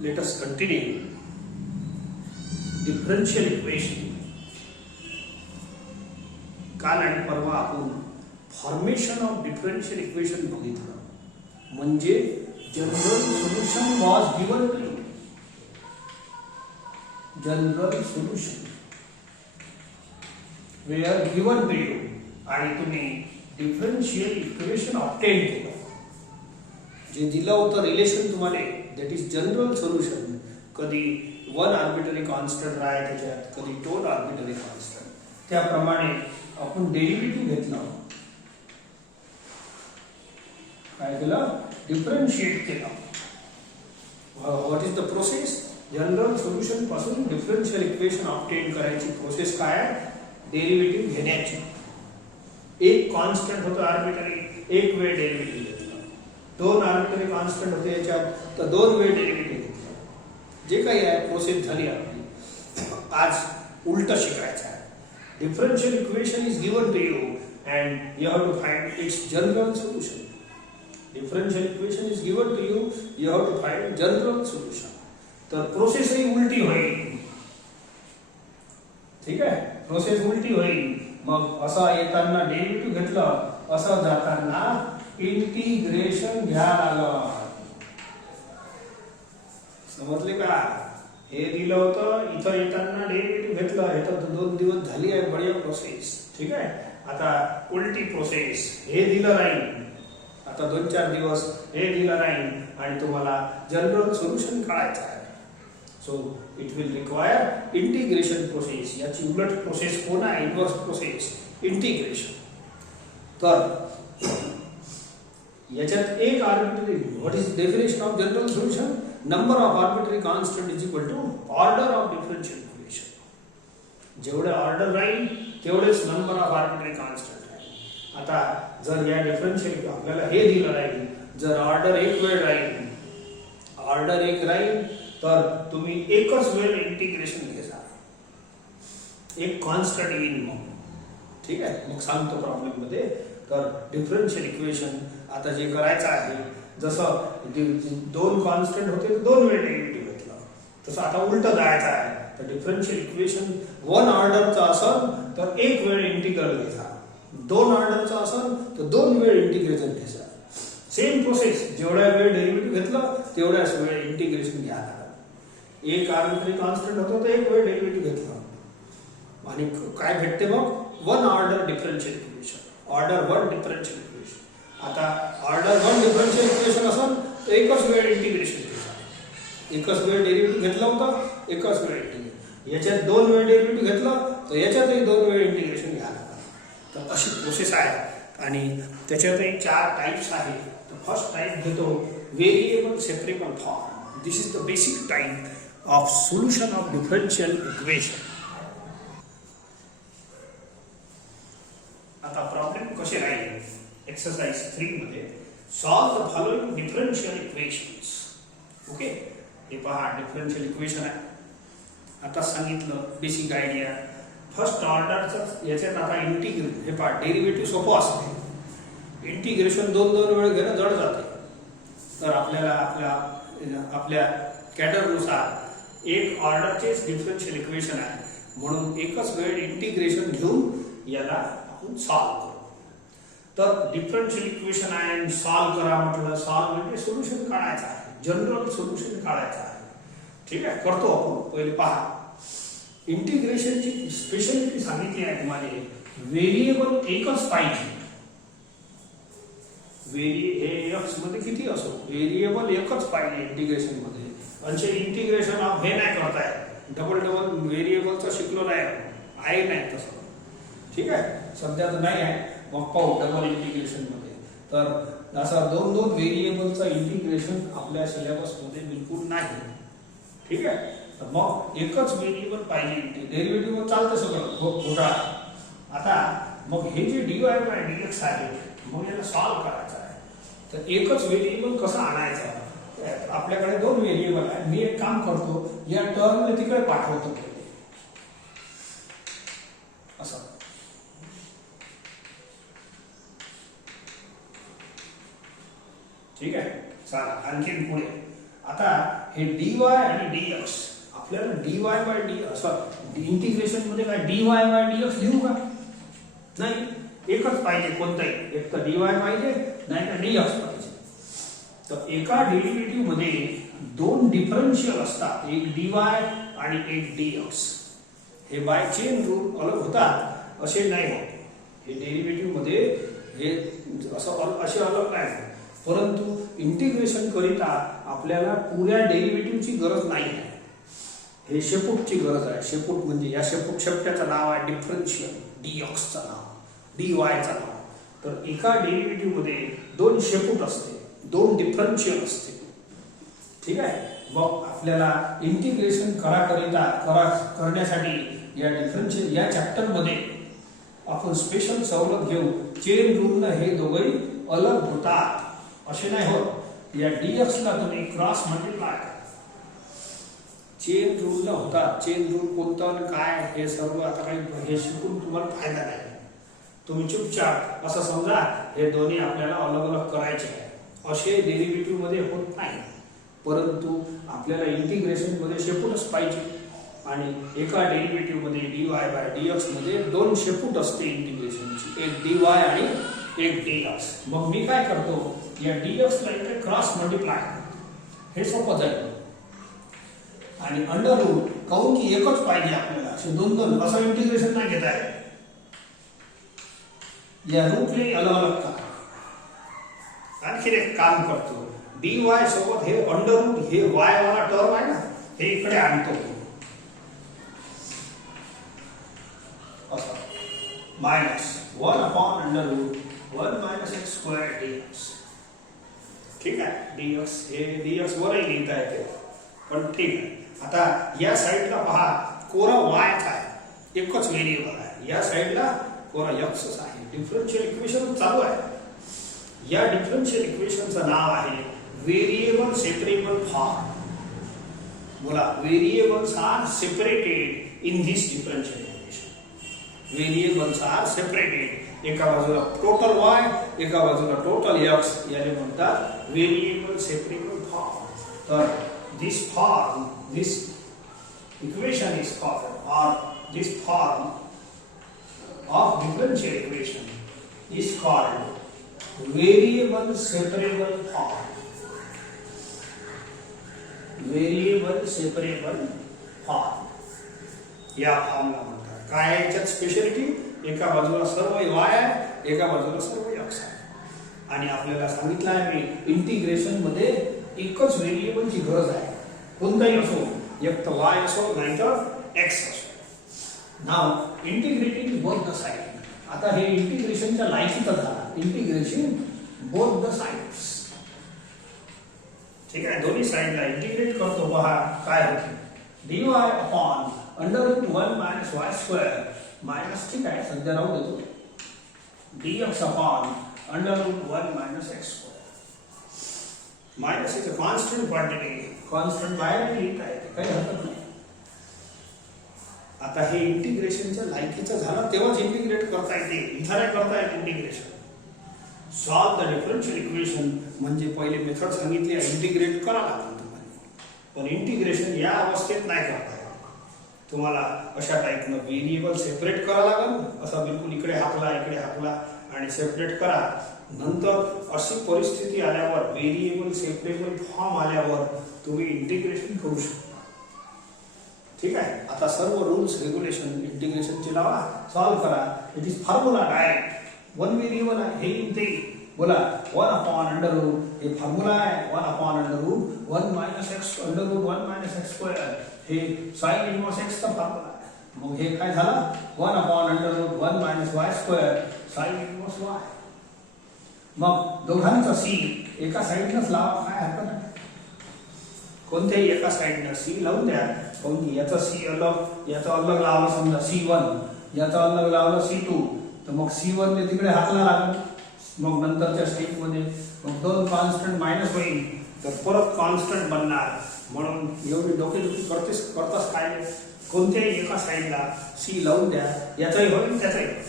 Let us continue. Differential equation. काल आणि परवा आपण फॉर्मेशन ऑफ डिफरन्शियल इक्वेशन बघितलं. म्हणजे general solution was given to you. General solution were given to you आणि तुम्ही डिफरन्शियल इक्वेशन ऑब्टेन केलं. जे दिलं होतं रिलेशन तुम्हाला दॅट इज जनरल सोल्युशन. कधी वन आर्बिटरी कॉन्स्टंट राय त्याच्यात, कधी दोन आर्बिटरी कॉन्स्टंट. त्याप्रमाणे आपण डेरिव्हेटिव्ह घेतलं. काय केलं? डिफरन्शिएट केलं. What is the process? General solution पासून डिफरन्शियल इक्वेशन ऑब्टेन करायची प्रोसेस काय आहे? डेरिव्हेटिव्ह घेण्याची. एक कॉन्स्टंट होतं आर्बिटरी, एक वेळ डेरिव्हेटिव्ह घेतलं. दोन आर्बिटरी कॉन्स्टंट होते याच्यात, तर दोन वेळ डेरिव्हेटिव्ह घेतलं. जे काही आहे प्रोसेस झाली आपली. आज उलट शिकायचं आहे. Differential equation is given to you and you have to find its general solution. Differential equation is given to you, you have to find general solution. तर प्रोसेस ही उलटी होईल. ठीक आहे? प्रोसेस उलटी होईल. मग असा येताना डेरिव्हेटिव्ह घेतलं, असं जाताना इंटिग्रेशन घ्यायला लागलं. समजले का? हे दिलं होतं, इथं येताना डेरिव्हेटिव्ह घेतलं. हे तर 2 दिवस झाली आहे बढिया प्रोसेस. ठीक आहे? आता उलटी प्रोसेस. हे दिलं राहील, आता 2-4 दिवस हे दिलं राहील आणि तुम्हाला जनरल सोल्युशन काढायचं आहे. So it will require integration process. याची उलट प्रोसेस कोण आहे? Inverse process, integration. तर याच्यात एक arbitrary, what is definition of general solution? Number of arbitrary constant is equal to order of differential equation. जेवढे ऑर्डर राहील तेवढेच नंबर ऑफ आर्बिट्ररी कॉन्स्टंट राहील. आता जर या डिफरन्शियल आपल्याला हे दिलं राहील, जर ऑर्डर एक वेळ राहील, ऑर्डर एक राहील, तर तुम्ही एकच वेळ इंटिग्रेशन घ्यायचा. एक कॉन्स्टंट येईल मग. ठीक आहे? मग सांगतो प्रॉब्लेम मध्ये. तर डिफरन्शियल इक्वेशन आता जे करायचं आहे, जसं 2 कॉन्स्टंट होते तर 2 वेळ डेरिव्हेटिव्ह घेतलं, तसं आता उलट जायचं आहे. तर डिफरन्शियल इक्वेशन 1 ऑर्डरचं असेल तर एक वेळ इंटिग्रल घ्यायचा. 2 ऑर्डरचं असेल तर 2 वेळ इंटिग्रेशन घ्यायचा. Same process. जेवढ्या वेळ डेरिव्हेटिव्ह घेतलं तेवढ्याच वेळ इंटिग्रेशन घ्यायला. एक आर्बिट्ररी कॉन्स्टंट होतं तर एक वेळ डेरिव्हेटिव्ह घेतलं आणि काय भेटते मग? 1 order differential equation. Order 1 differential equation. आता ऑर्डर 1 डिफरन्शियल इक्वेशन असेल तर एकच वेळ इंटिग्रेशन घ्यायचा. एकच वेळ डेरिव्हेटिव्ह घेतला होता, एकच वेळ इंटिग्रेशन. याच्यात 2 वेळ डेरिव्हेटिव्ह घेतलं तर याच्यातही 2 वेळ इंटिग्रेशन घ्यायला. तर अशी प्रोसेस आहे. आणि त्याच्यातही 4 टाइप्स आहेत. तर फर्स्ट टाइप घेतो variable separable form. This is the basic type of solution of differential equation. आता प्रॉब्लेम कसे राहील? एक्सरसाइज 3 मध्ये solve the following differential equations. Okay, हे पहा डिफरन्शियल इक्वेशन आहे. आता सांगितलं बेसिक आयडिया. फर्स्ट ऑर्डरचं याच्यात आता इंटिग्रेशन, हे पहा डेरिव्हेटिव्ह सोपं असते. इंटिग्रेशन 2 वेळ घेणं जड जाते. तर आपल्याला आपल्या कॅटरनुसार एक ऑर्डरचेच डिफरन्शियल इक्वेशन आहे, म्हणून एकच वेळ इंटिग्रेशन घेऊन याला आपण सॉल्व करू. तर डिफरन्शियल इक्वेशन आहे आणि सॉल्व करा म्हटलं. सॉल्व म्हणजे सोल्युशन काढायचं आहे, जनरल सोल्युशन काढायचं आहे. ठीक आहे? करतो आपण. पहिले पहा इंटिग्रेशनची स्पेशालिटी सांगितली आहे तुम्हाला. व्हेरिएबल एकच पाहिजे. हे एक्स मध्ये किती असो, व्हेरिएबल एकच पाहिजे इंटिग्रेशन मध्ये. म्हणजे इंटिग्रेशन ऑफ हे नाही करताय, डबल व्हेरिएबलचं शिकलो नाही आहे, नाही तसं. ठीक आहे? सध्या तर नाही आहे. मग पाहू डबल इंटिग्रेशन मध्ये. तर असा 2 व्हेरिएबलचं इंटिग्रेशन आपल्या सिलेबस मध्ये बिलकुल नाही. ठीक आहे? तर मग एकच व्हेरिएबल पाहिजे. डेरिव्हेटिव्ह चालतं सगळं घोटाळा. आता मग हे जे dy/dx आहे, मग याला सॉल्व करायचं आहे. तर एकच व्हेरिएबल कसं आणायचं? आपल्याकडे 2 व्हेरिएबल आहे. मी एक काम करतो, या टर्मला तिकडे पाठवतो असं. ठीक आहे? चला आणखी पुढे. आता हे dy आणि dx आपल्याला dy बाय डी असं इंटिग्रेशन मध्ये काय dy बाय dx लिहू का? नाही, एकच पाहिजे कोणताही, एक तर dy पाहिजे नाही तर dx पाहिजे. तर एका डेरिव्हेटिव्ह मध्ये दोन डिफरन्शियल असतात, एक dy आणि एक dx. हे बाय चेन रूल अलग होतात असे नाही होत. हे डेरिव्हेटिव्ह मध्ये हे असे अलग नाही होत. परंतु इंटिग्रेशन करिता आपल्याला पुऱ्या डेरिव्हेटिव्हची गरज नाही आहे. हे शेपूटची गरज आहे. शेपूट म्हणजे या शेपट्याचं नाव आहे डिफरन्शियल, dxचं नाव, dyचं नाव. तर एका डेरिव्हेटिव्ह मध्ये दोन शेपूट असते, दोन डिफरन्शियल असते. ठीक आहे. मग आपल्याला इंटिग्रेशन करण्यासाठी या डिफरन्शियल या चॅप्टर मध्ये आपण स्पेशल सवलत घेऊ. चेन रूलनं हे दोघंही अलग होतात असे नाही होत. या dx ला तुम्ही क्रॉस मल्टिप्लाय करा. चेन रूल न होतात. चेन रूल कोणता आणि काय हे सर्व आता काही हे शिकून तुम्हाला फायदा नाही. तुम्ही चुपचाप असं समजा हे दोन्ही आपल्याला अलग अलग करायचे आहे. असे डेरिव्हेटिव्ह मध्ये होत नाही. परंतु आपल्याला इंटिग्रेशन मध्ये शेपूटच पाहिजे आणि एका डेरिव्हेटिव्ह मध्ये dy बाय dx मध्ये दोन शेपूट असते इंटिग्रेशनची, एक dy आणि एक dx. मग मी काय करतो, या dx ला इथे क्रॉस मल्टिप्लाय, हे सोपं जाईल. आणि अंडर रूट काऊन की एकच पाहिजे आपल्याला, असे दोन दोन असं इंटिग्रेशन नाही घेता येत. या रूटले अलग अलग करा. आणखी एक काम करतो, dy सोबत हे अंडर रूट हे y वाला टर्म आहे ना, हे इकडे आणतो. Minus 1 upon under root 1 minus x square dx. ठीक आहे. dx हे dx वरही लिहिता येते, पण ठीक आहे. आता या साइडला पहा, कोरा y आहे, एकच व्हेरिएबल आहे. या साइडला कोरा x आहे. डिफरन्शियल इक्वेशन चालू आहे. या डिफरन्शियल इक्वेशनचं नाव आहे व्हेरिएबल सेपरेबल फॉर्म. बोला, variables are separated in this differential equation. Variables are separated. एका बाजूला टोटल y, एका बाजूला टोटल x, याला म्हणतात व्हेरिएबल सेपरेबल फॉर्म. तर this form, this equation is called, or this form of differential equation is called variable separable form. Variable separable form या फॉर्मला म्हणतात. काय आहे याच्यात स्पेशालिटी, एका बाजूला सर्व y आहे, एका बाजूला सर्व x आहे. आणि आपल्याला सांगितलं आहे मी, इंटिग्रेशन मध्ये एकच व्हेरिएबलची गरज आहे, कोणताही असो, एक तर y असो नाही तर x असो. नाव इंटिग्रेटिंग बोथ द साइड. आता हे इंटिग्रेशनच्या लायकीचा झाला, इंटिग्रेशन बोथ द साइड्स. ठीक आहे. दोन्ही साइडला इंटिग्रेट करतो. पहा काय होते, dy upon under root 1 minus y square minus, ठीक आहे सध्या राहू देतो, dx upon under root 1 minus x square. Minus is a constant quantity, constant बाहेर लिहिता येते, काही हरकत नाही. आता हे इंटिग्रेशनच्या लायकीचं झालं तेव्हाच इंटिग्रेट करता येते, इथं नाही करता येत integration. Solve the differential equation म्हणजे पहिले मेथड सांगितली आहे, इंटिग्रेट करा लागेल तुम्हाला. पण इंटिग्रेशन या अवस्थेत नाही करता येत. तुम्हाला अशा टाईपनं व्हेरिएबल सेपरेट करा लागेल, असा बिलकुल इकडे हाकला आणि सेपरेट करा. नंतर अशी परिस्थिती आल्यावर, व्हेरिएबल सेपरेबल फॉर्म आल्यावर तुम्ही इंटिग्रेशन करू शकता. ठीक आहे. आता सर्व रूल्स रेग्युलेशन इंटिग्रेशनचे लावा, सॉल्व करा. It is formula direct, one variable आहे, हे ते बोला 1 अपॉन अंडर रूट, हे फॉर्म्युला आहे 1 upon under root 1 minus x under root 1 minus x square, हे साइन इनवर्स x चा फॉर्म्युला आहे. मग हे काय झालं, 1 upon under root 1 minus y square sine inverse y. मग दोघांचा c एका साइडनंच लावा, काय हरकत नाही. कोणत्याही एका साइडनं c लावून द्या. काऊन याचा c अलग, याचा अलग लावला, समजा c1, याचा अलग लावला c2, तर मग c1 ने तिकडे हाकला लागेल. मग नंतरच्या स्टेप मध्ये मग दोन कॉन्स्टंट मायनस होईल, तर परत कॉन्स्टंट बनणार. म्हणून एवढी डोकेदुखी करताच काय, कोणत्याही एका साइडला c लावून द्या, याचाही होईल त्याचाही होईल.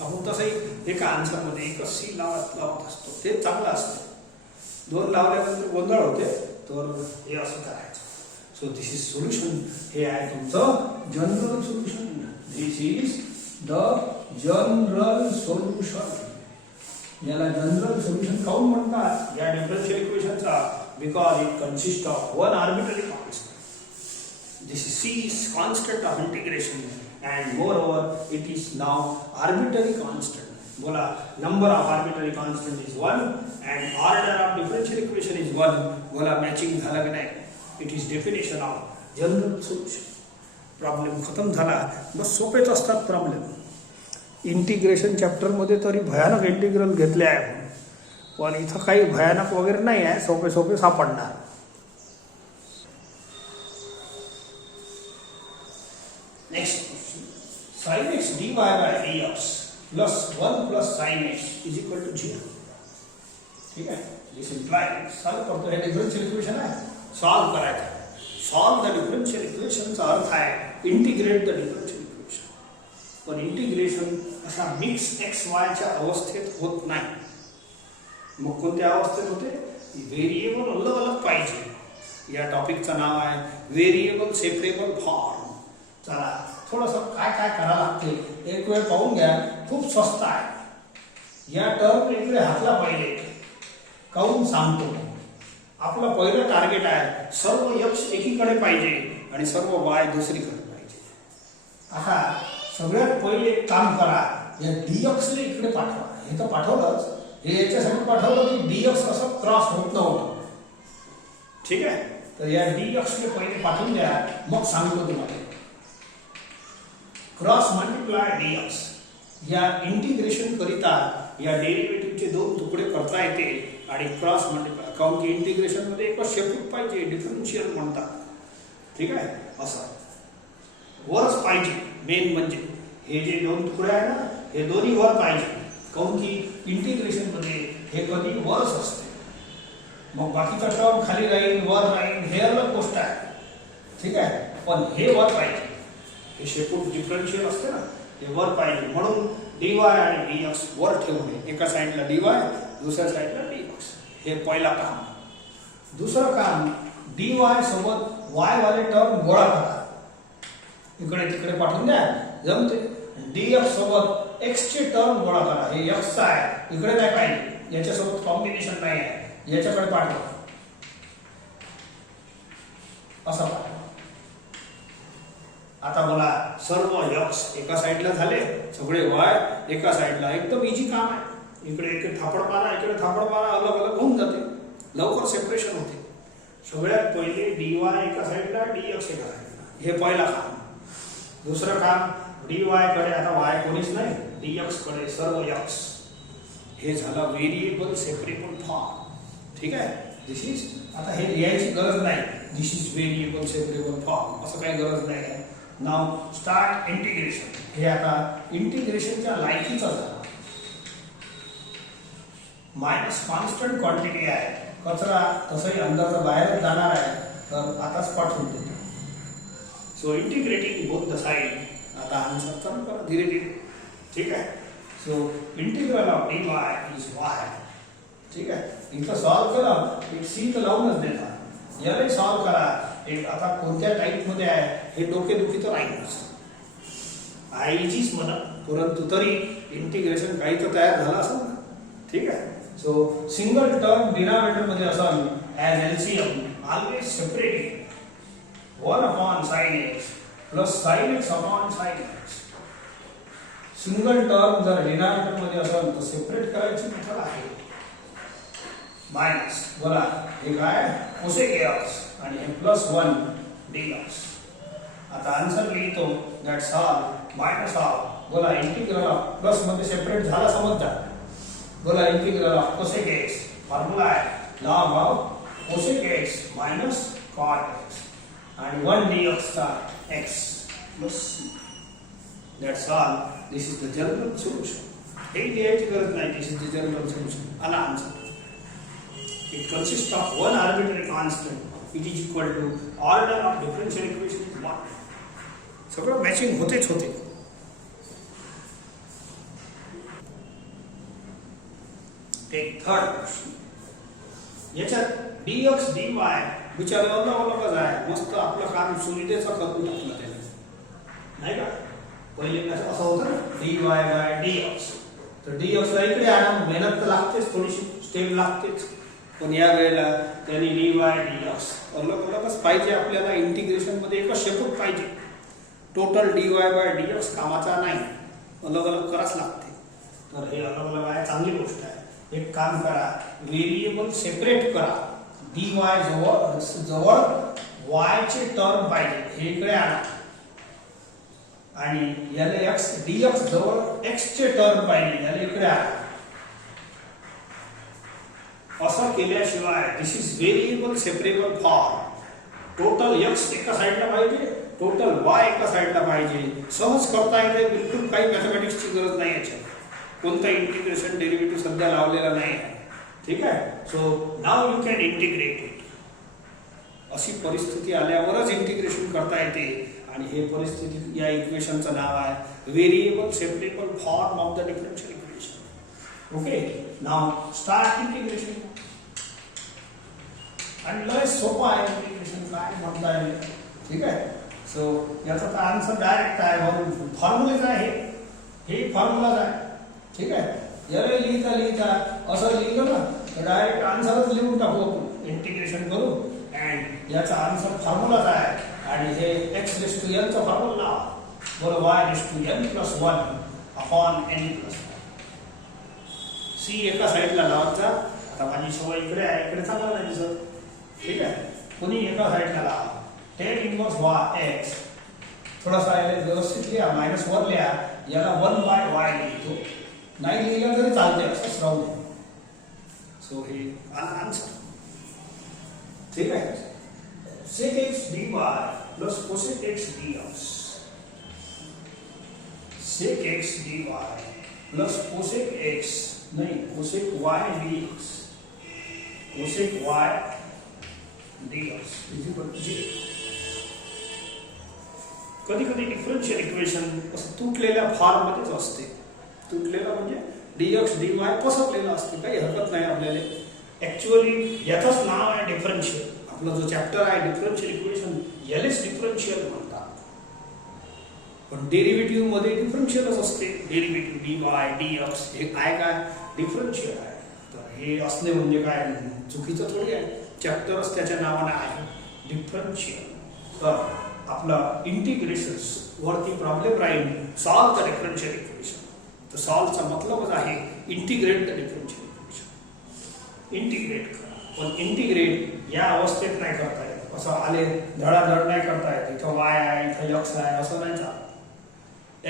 आपण तसंही एका आन्सरमध्ये एकच c लावत असतो, ते चांगलं असतं. दोन लावल्यानंतर गोंधळ होते, तर हे असं करायचं. So this is solution. हे आहे तुमचं general solution. This is the general solution. याला जनरल सोल्युशन काऊन म्हणतात या डिफरन्शियल इक्वेशनचा? Because it consist of one arbitrary constant. This C is constant of integration and moreover it is now arbitrary constant. बोला number of arbitrary constant is 1 and order of differential equation is 1. बोला matching झाला की नाही? It is definition of general solution. Problem खतम झाला. बस सोपेच असतात problem. Integration chapter मध्ये तरी भयानक इंटिग्रल घेतले आहे पण इथं काही भयानक वगैरे नाही आहे. सोपे सोपे सापडणार. Next question. Sin x dy by dx plus 1 plus sin x is equal to 0. ठीक है. This implies सॉल्व करतो. हे डिफरन्शियल इक्वेशन आहे. सॉल्व करायचं. सॉल्व द डिफरन्शियल इक्वेशनचा अर्थ आहे इंटिग्रेट द डिफरन्शियल इक्वेशन. पण इंटिग्रेशन अशा मिक्स एक्स वायच्या अवस्थेत होत नाही. मग कोणत्या अवस्थेत होते? व्हेरिएबल अलग अलग पाहिजे. या टॉपिकचं नाव आहे व्हेरिएबल सेपरेबल फॉर्म. चला थोडंसं काय काय करावं लागते एक वेळ पाहून घ्या. खूप स्वस्त आहे. या टर्म इकडे हातला पाहिजे. काऊन सांगतो. आपलं पहिलं टार्गेट आहे सर्व x एकीकडे पाहिजे आणि सर्व y दुसरीकडे पाहिजे. आता सगळ्यात पहिले एक काम करा. या dx ला इकडे पाठवा. हे तर पाठवलंच. हे याच्यासाठी पाठवलं की dx असं क्रॉस होत नव्हतं. ठीक आहे. तर या dx ला पहिले पाठवून द्या. मग सांगतो तुम्हाला. क्रॉस मल्टिप्लाय dx या इंटिग्रेशन करिता या डेरिव्हेटिव्हचे दोन तुकडे करता येते आणि क्रॉस मल्टिप्लाय काऊन की इंटिग्रेशन मध्ये एकच शेपूट पाहिजे. डिफरन्शियल म्हणतात. ठीक आहे. असं वरच पाहिजे. मेन म्हणजे हे जे दोन तुकडे आहे ना हे दोन्ही वर पाहिजे. काऊन की इंटिग्रेशन मध्ये हे कधी वरच असते. मग बाकीचा टर्म खाली राहील वर राहील हे अलग गोष्ट आहे. ठीक आहे. पण हे वर पाहिजे. हे शेपूट डिफरन्शियल असते ना हे वर पाहिजे. म्हणून dy आणि dx वर ठेवणे. एका साईडला dy दुसऱ्या साईडला dx. हे पहिला काम. दुसरं काम dy सोबत y वाले टर्म गोळा करा. इकडे तिकडे पाठवून द्या. जमते. dx सोबत x चे टर्म गोळा करा. हे x आहे इकडे नाही पाहिजे. याच्यासोबत कॉम्बिनेशन नाही आहे. याच्याकडे पाठवा. असं पाठवा. आता बोला सर्व x एका साईडला झाले. सगळे y एका साईडला. एकदम इझी काम आहे. इकडे एक थापड मारा इकडे थापड मारा अलग अलग होऊन जाते. लवकर सेपरेशन होते. सगळ्यात पहिले dy एका साईडला dx एका साईडला. हे पहिला काम. दुसरं काम dy कडे आता y कोणीच नाही. dx कडे सर्व x. हे झालं व्हेरिएबल सेपरेबल फॉर्म. ठीक आहे. दिस इज आता हे लिहायची गरज नाही. दिस इज व्हेरिएबल सेपरेबल फॉर्म असं काही गरज नाही आहे. Now start integration. हे आता इंटिग्रेशनच्या लायकीचं झालं. मायनस कॉन्स्टंट क्वांटिटी आहे. कचरा तसंही अंदरचा बाहेरच जाणार आहे. तर आताच पाठवून देतो. So integrating both the side. आता आन्सर करा धीरे धीरे. ठीक आहे. So integral of dy is y. ठीक आहे. इथं सॉल्व केलं एक सी तर लावूनच देता. याला सॉल्व करा. एक आता कोणत्या टाइप मध्ये आहे हे डोकेदुखी तर राहीलच. आयजीच म्हणा परंतु तरी इंटिग्रेशन काही तर तयार झालं असेल ना. ठीक आहे. सो सिंगल टर्म डिनॉमिनेटर मध्ये असेल as LCM always separating 1 upon sin x plus sin x upon sin x. Single term जर डिनॉमिनेटर मध्ये असेल तर सेपरेट करायची मेथड आहे. मायनस बोला हे काय cosec x आणि हे प्लस 1 dx. आता आन्सर लिहितो दॅट्स ऑल मायनस ऑफ बोला इंटिग्रल ऑफ प्लस मध्ये सेपरेट झाला समजता. बोला integral of cosec x formula आहे log of cosec x minus cot x आणि 1 dx चा x plus c. That's all. This is the general solution. हे लिहायची गरज नाही. दिस इज द जनरल सोल्युशन. आला answer. It consists of one arbitrary constant. It is equal to order of differential equation is 1. सगळं matching होतेच होते. Take third question. याच्यात dx dy बिचारे अलग अलगच आहे. मस्त आपलं काम सुविधेचं करून टाकलं त्याने, नाही का. पहिले असं होतं ना, dy बाय dx. तर dx ला इकडे आणा, मेहनत तर लागतेच, थोडीशी स्टेप लागतेच. पण या वेळेला त्यांनी dy dx अलग अलगच पाहिजे आपल्याला. इंटिग्रेशन मध्ये एकच शेपूट पाहिजे. टोटल dy बाय dx कामाचा नाही, अलग अलग कराच लागते. तर हे अलग अलग आहे, चांगली गोष्ट आहे. एक काम करा, व्हेरिएबल सेपरेट करा. dy जवळ y चे टर्म पाहिजे, हे इकडे आणा. आणि याला x dx जवळ x चे टर्म पाहिजे, याला इकडे आणा. असं केल्याशिवाय this is variable separable form. Total x एका साईडला पाहिजे, टोटल y एका साईडला पाहिजे. सहज करता येते, बिलकुल काही मॅथमॅटिक्सची गरज नाही याच्यात. कोणता इंटिग्रेशन डेरिव्हेटिव्ह सध्या लावलेला नाही आहे, ठीक आहे. So now you can integrate it. अशी परिस्थिती आल्यावरच इंटिग्रेशन करता येते. आणि हे परिस्थिती, या इक्वेशनचं नाव आहे variable separable form of the differential equation. Okay, now start integration. आणि लय सोपं आहे इंटिग्रेशन, काय म्हणता येईल, ठीक आहे. सो याचा तर आन्सर डायरेक्ट आहे, फॉर्म्युलेच आहे, हे फॉर्म्युलाच आहे, ठीक आहे. याला लिहिता लिहिता असं लिहिलं ना तर डायरेक्ट आन्सरच लिहून टाकू आपण, इंटिग्रेशन करू. अँड याचा आन्सर फॉर्म्युलाच आहे. आणि हे x रेस टू n चा फॉर्म्युला लावा. बोलो y raise to n plus 1 upon n plus 1. c एका साईडला लावत जा. आता माझी सवय इकडे आहे, इकडे चांगला नाही दिसत, ठीक आहे. कोणी एका साईडला लावा. tan इनवर्स x थोडासा याला व्यवस्थित लिहा, -1 लिहा. याला 1 बाय y लिहितो. नाही लिहिलं तरी चालते, असंच राहू दे. सो हे आन्सर, ठीक आहे. sec x dy plus cosec x dx. sec x dy plus cosec x नहीं cosec y dx. cosec y dx is equal to 0. कधी कधी डिफरन्शियल इक्वेशन असं तुटलेल्या फॉर्म मध्येच असते. तुटलेला म्हणजे dx dy पसरलेला असते, काही हरकत नाही आपल्याला. ऍक्च्युअली याचंच नाव आहे डिफरन्शियल. आपला जो चॅप्टर आहे डिफरन्शियल इक्वेशन, यालाच डिफरन्शियल म्हणतात. पण डेरिव्हेटिव्ह मध्ये डिफरन्शियलच असते. डेरिव्हेटिव्ह dy dx हे काय डिफरन्शियल आहे. तर हे असणे म्हणजे काय चुकीचं थोडी आहे. चॅप्टरच त्याच्या नावाने आहे डिफरन्शियल. तर आपला इंटिग्रेशन्स वरती प्रॉब्लेम राहील, सॉल्व द डिफरन्शियल इक्वेशन. तर सॉल्वचा मतलबच आहे integrate the differential equation. Integrate करा. पण इंटिग्रेट या अवस्थेत नाही करता येत. असं आले धडाधड नाही करता येत. इथं y आहे, इथं x आहे, असं नाही चालत.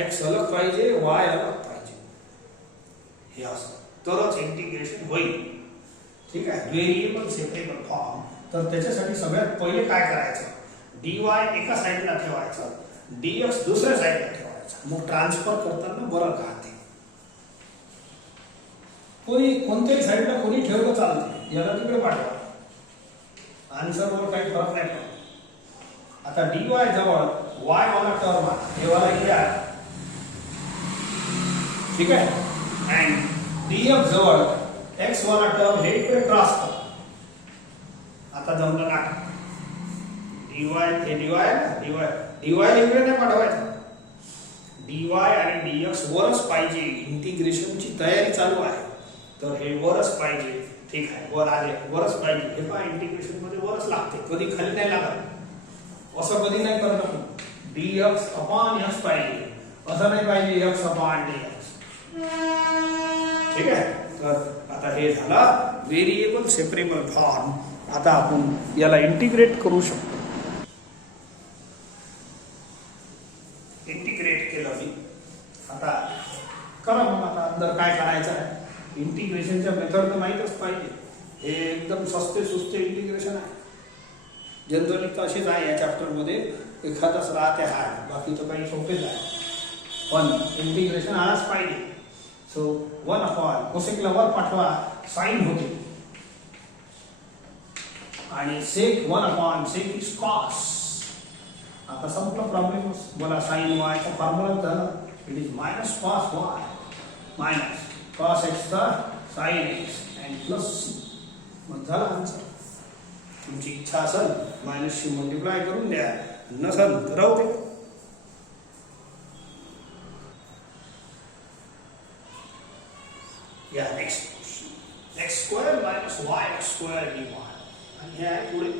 x अलग पाहिजे, y अलग पाहिजे, हे असं तरच इंटिग्रेशन होईल, ठीक आहे. Variable separable form. तर त्याच्यासाठी सगळ्यात पहिले काय करायचं, dy एका साईडला ठेवायचं, dx दुसऱ्या साईडला ठेवायचं. मग ट्रान्सफर करताना बरं राहते. कोणी कोणत्याही साईडला कोणी ठेवलं चालते, याला तिकडे पाठवा, आन्सरवर काही फरक नाही पडत. आता dy जवळ y वाला टर्म हे वाला इकडे आहे, ठीक आहे. अँड df जवळ x वाला टर्म हे इकडे क्रॉस कर. आता जमलं ना, dy हे dy इकडे नाही पाठवायचं. dy आणि dx वरच पाहिजे. इंटिग्रेशनची तयारी चालू आहे, तर हे वरच पाहिजे, ठीक आहे. वर आले, वरच पाहिजे. हे पहा इंटिग्रेशन मध्ये वरच लागते, कधी खाली नाही लागत. असं कधी नाही करत आपण. dx अपॉन x पाहिजे, असं नाही पाहिजे x अपॉन dx, ठीक आहे. तर आता हे झाला व्हेरिएबल सेपरेबल फॉर्म. आता आपण याला इंटिग्रेट करू शकतो. इंटिग्रेट केलं मी. आता करा मग. आता अंदर काय करायचं आहे, इंटिग्रेशनच्या मेथड तर माहीतच पाहिजे. हे एकदम सस्ते सुस्ते इंटिग्रेशन आहे. जनरली तर असेच आहे या चॅप्टरमध्ये, एखादाच राहते आहे, बाकी तर काही सोपेच आहे. पण इंटिग्रेशन आलाच पाहिजे. सो 1 अपॉन कोसेकला वर पाठवा, साइन होते. आणि सेक 1 अपॉन सेक इज कॉस. आता संपूर्ण प्रॉब्लेम बोला. साइन y चा फॉर्म्युला झाला, it is minus cos y minus cos x का sin x and plus c. मग झाला आन्सर. तुमची इच्छा असेल मायनसशी मल्टिप्लाय करून द्या, नसेल तर राहू दे. या next x square minus y square dy आणि हे आहे पुढे.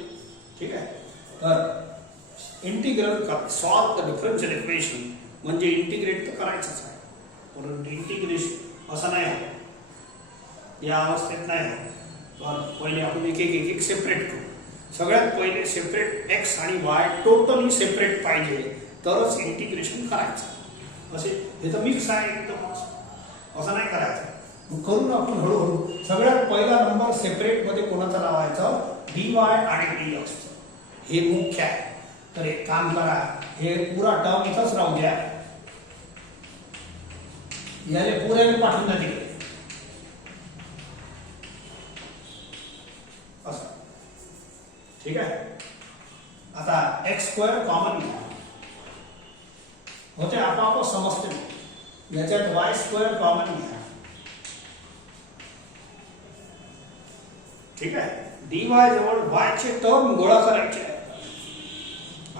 ठीक आहे. तर integral solve the differential equation म्हणजे इंटिग्रेट तर करायचंच आहे, परंतु इंटिग्रेशन असं नाही होत, या अवस्थेत नाही होत. तर पहिले आपण एक एक एक सेपरेट करू. सगळ्यात पहिले सेपरेट x आणि y टोटली सेपरेट पाहिजे तरच इंटिग्रेशन करायचं. असे हे तर मिक्स आहे एकदम, असं नाही करायचं. करून आपण हळूहळू. सगळ्यात पहिला नंबर सेपरेट मध्ये कोणाचा लावायचा, dy आणि dx. हे मुख्य आहे. तर एक काम करा, हे पुरा टर्म इथंच राहू द्या, याले पुऱ्याने पाठवून द्या तिकडे असं. ठीक आहे. आता x स्क्वेअर कॉमन घ्या, होते आपोआप समजते. याच्यात y स्क्वेअर कॉमन घ्या. ठीक आहे. dy जवळ y चे टर्म गोळा करायचे आहे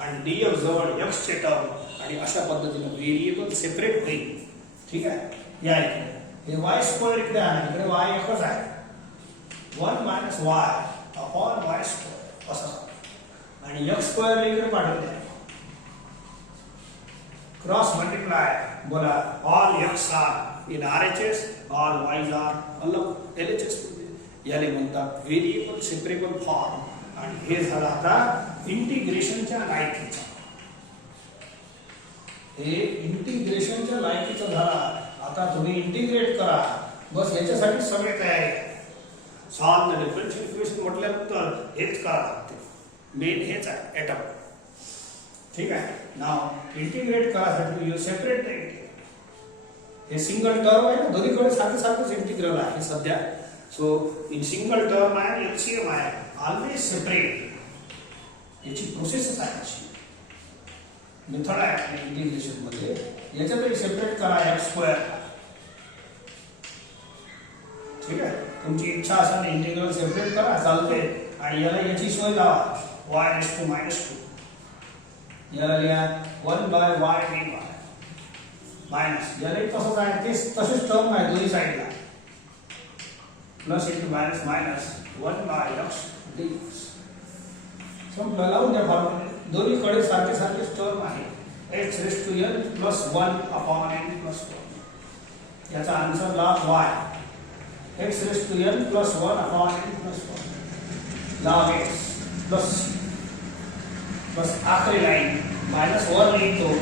आणि dx जवळ x चे टर्म, आणि अशा पद्धतीने व्हेरिएबल सेपरेट होईल. ठीक आहे. या इकडे हे y स्क्वेअर इकडे आहे, इकडे y एकच आहे. 1 minus y upon y square असं, आणि x स्क्वेअर इकडे पाठवून द्या. Cross multiply. बोला all x are in RHS, all y's are अलग LHS. याले म्हणतात व्हेरिएबल सेपरेबल फॉर्म. आणि हे झालं आता इंटिग्रेशनच्या लायकीचं. हे इंटिग्रेशनच्या लायकीचं झालं. आता तुम्ही इंटिग्रेट करा, बस याच्यासाठी सगळे तयारी आहे. सॉल्व द डिफरन्शियल इक्वेशन म्हटल्यानंतर हेच करावं लागते, मेन हेच आहे एटम. ठीक आहे. नाव इंटिग्रेट करायसाठी यू सेपरेट नाही. हे सिंगल टर्म आहे ना, दोन्हीकडे सारखं सारखंच इंटिग्रल आहे सध्या. So in single term and LCM आहे, always separate. याची प्रोसेस आहे अशी, मेथड आहे इंटिग्रेशन मध्ये. याच्यातही सेपरेट करा x स्क्वेअर. ठीक आहे. तुमची इच्छा असेल इंटिग्रल सेपरेट करा, चालते. आणि याला याची सोय लावा, y raised to -2. याला लिहा 1 by y dy मायनस. यालाही तसंच आहे, तेच तसेच टर्म आहे दोन्ही साईडला. Plus into minus minus 1 by x dx. संपलं. लावून द्या फॉर्म्युला. दोन्हीकडे सारखे सारखे टर्म आहे. h raised to n plus 1 upon n plus 1. याचा answer log y. x raised to n plus 1 upon n plus 1. Log x plus plus आखरी line minus 1 into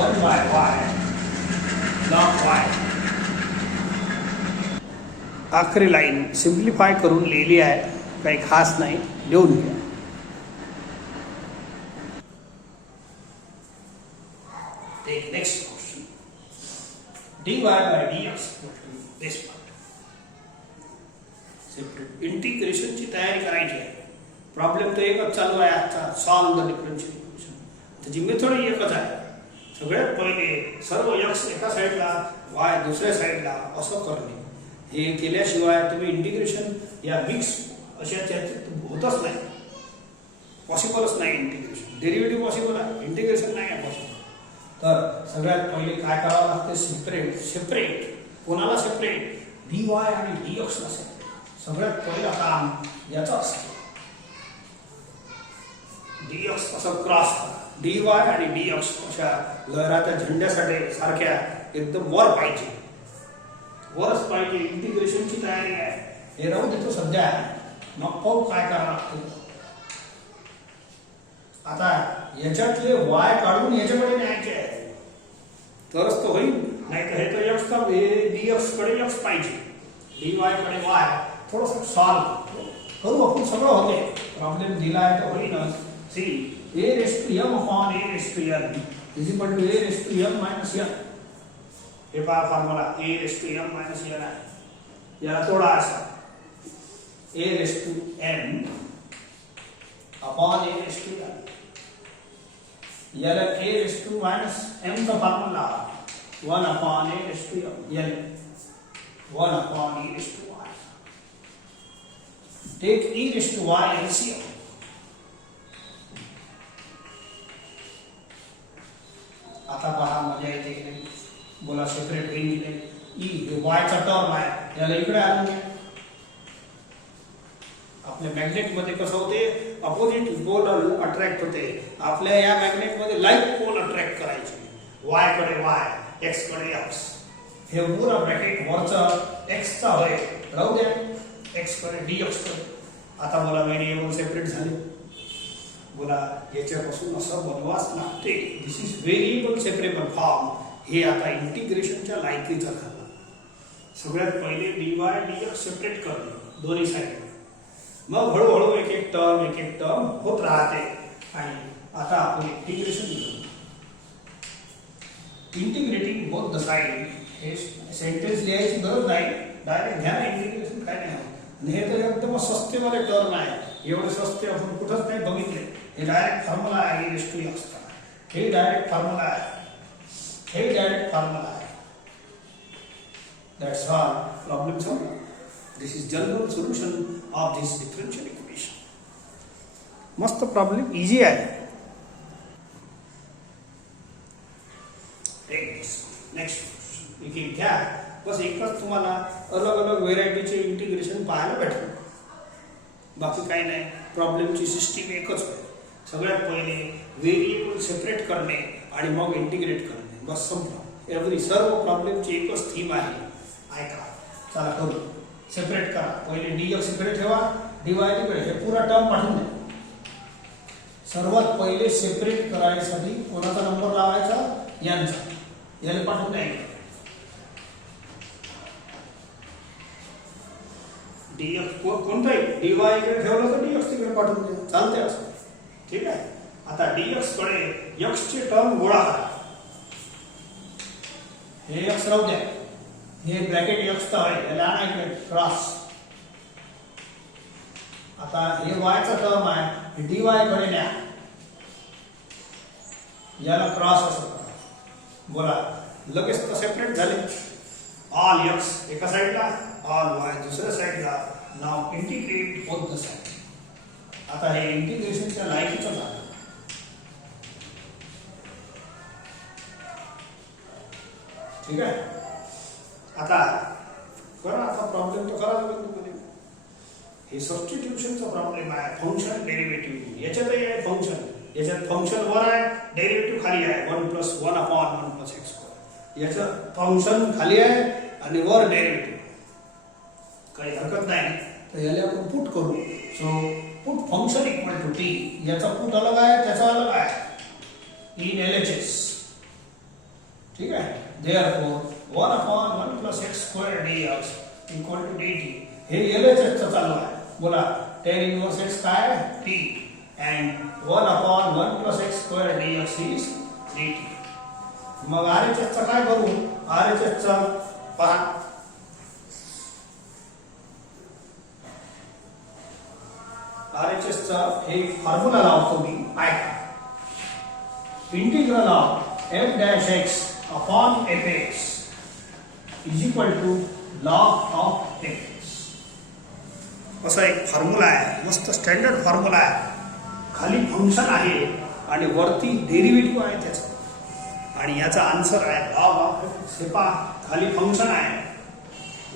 1 by y log y. आखरी line simplify करून लिहिली आहे, काही खास नाही, लिहून घ्या. Take next question. dy by dx this part. Separate इंटिग्रेशनची तयारी करायची आहे. प्रॉब्लेम तर एकच चालू आहे आजचा, सॉल्व द डिफरन्शियल इक्वेशन. त्याची मेथड एकच आहे. सगळ्यात पहिले सर्व x एका साईडला y दुसऱ्या साईडला असं करणे. हे केल्याशिवाय तुम्ही इंटिग्रेशन या मिक्स अशा होतच नाही, पॉसिबलच नाही. इंटिग्रेशन डेरिव्हेटिव्ह पॉसिबल आहे, इंटिग्रेशन नाही आहे पॉसिबल. तर सगळ्यात पहिले काय करावं लागते, सेपरेट. सेपरेट कोणाला सेपरेट, dy आणि dx ला सेपरेट. सगळ्यात पहिलं काम याचं असतं. dx असं क्रॉस करा. dy आणि dx अशा लहराच्या झेंड्यासाठी सारख्या एकदम वर पाहिजे, वरच पाहिजे. इंटिग्रेशनची तयारी आहे. हे राहू देतो सध्या, मग पाहू काय करावं लागतं. आता याच्यातले y काढून याच्याकडे न्यायचे आहे, तरच तो होईल. नाही तर हे तर x का dx कडे x पाहिजे, dy कडे y. थोडंसं सॉल्व करू आपण, सगळं होते. प्रॉब्लेम दिला आहे तर होईनच. See a raised to m upon a raised to n is equal to a raised to m minus n. हे पहा formula a raised to m minus n आहे. याला थोडा असा a raised to n upon a raised to n. याला a raised to minus m का formula 1 upon a raised to n, 1 upon e raised to y. Take e raised to y LCM. याला इकडे आणून घ्या. आपल्या magnet मध्ये कसं होते, अपोजिट पोल अट्रॅक्ट होते. आपल्या या मॅग्नेट मध्ये लाईक पोल अट्रॅक्ट करायचे. वाय कडे वाय, एक्स कडे एक्स. हे पुरा ब्रॅकेट वरचा एक्स चा होय राहू द्या, एक्स कडे dx कडे. आता मला व्हेरिएबल सेपरेट झाले. बोला याच्यापासून असं बनवाच लागते. दिस इज व्हेरिएबल सेपरेबल फॉर्म. हे आता इंटिग्रेशनच्या लायकीचं झालं. सगळ्यात पहिले dy dx सेपरेट करणे दोन्ही साईड. मग हळूहळू एक एक टर्म होत राहते. आणि आता आपण integration integrating both the side. हे सेंटेन्स लिहायची गरज नाही, डायरेक्ट घ्या ना इंटिग्रेशन, काय नाही. आणि हे तर एकदम सस्तेवाले टर्म आहे. एवढे सस्ते आपण कुठंच नाही बघितले. हे डायरेक्ट फॉर्म्युला आहे e⁻⁴ असता. हे डायरेक्ट फॉर्म्युला आहे. हे डायरेक्ट फॉर्म्युला आहे. That's all. Problem solved. This is general solution of this differential equation. मस्त प्रॉब्लेम, इजी आहे. नेक्स्ट एक एक घ्या. बस एकच तुम्हाला अलग अलग व्हेरायटीचे इंटिग्रेशन पाहायला भेटलं. बाकी काही नाही. प्रॉब्लेमची सिस्टीम एकच आहे. सगळ्यात पहिले व्हेरिएबल सेपरेट करणे आणि मग इंटिग्रेट करणे. बस संपलं. सर्व प्रॉब्लेमची एकच थीम आहे. ऐका, चला करू. सेपरेट करा. पहिले dx इकडे ठेवा, dy तिकडे. हे पुरा टर्म पाठवून द्या. सर्वात पहिले सेपरेट करायसाठी कोणाचा नंबर लावायचा, यांचा. याला पाठवून द्या. dx कोणताही dy इकडे ठेवलं तर dx तिकडे पाठवून द्या. चालते असं. ठीक आहे. आता dx कडे x चे टर्म गोळा करा. हे x राहू द्या. हे ब्रॅकेट x चा आहे, याला आणा इकडे क्रॉस. आता हे y चा टर्म आहे, हे dy कडे न्या. याला क्रॉस असं करा. बोला लगेच तर सेपरेट झाले. ऑल x एका साइडला, ऑल y दुसऱ्या साइडला. नाव इंटिग्रेट बोथ द साइड. आता हे इंटिग्रेशनच्या लायकीचं झालं. ठीक आहे. आता करा. आता प्रॉब्लेम तो करा लागेल तुम्हाला. हे सबस्टिट्यूशनचा प्रॉब्लेम आहे. फंक्शन डेरिव्हेटिव्ह याच्यातही आहे. फंक्शन याच्यात फंक्शन वर आहे, डेरिव्हेटिव्ह खाली आहे. 1 + 1/1 + x². याचं फंक्शन खाली आहे आणि वर डेरिव्हेटिव्ह. काही हरकत नाही. तर याला आपण पुट करू. So put function equal to t. याचा पुट अलग आहे, त्याचा अलग आहे इन LHS. ठीक आहे. Therefore 1/1 + x² dx = dt. हे LHS चा चालू आहे. बोला tan इनवर्स x काय आहे, t. and 1/1 + x² dx is dt. मग RHS चा काय करू. RHS चा पहा. RHS चा एक फॉर्म्युला लावतो मी. ऐका. Integral of f' upon fx = log of fx. असा एक फॉर्म्युला आहे. मस्त स्टँडर्ड फॉर्म्युला आहे. खाली फंक्शन आहे आणि वरती डेरिव्हेटिव्ह आहे त्याचा. आणि याचा आन्सर आहे log of fx. हे पहा, खाली फंक्शन आहे,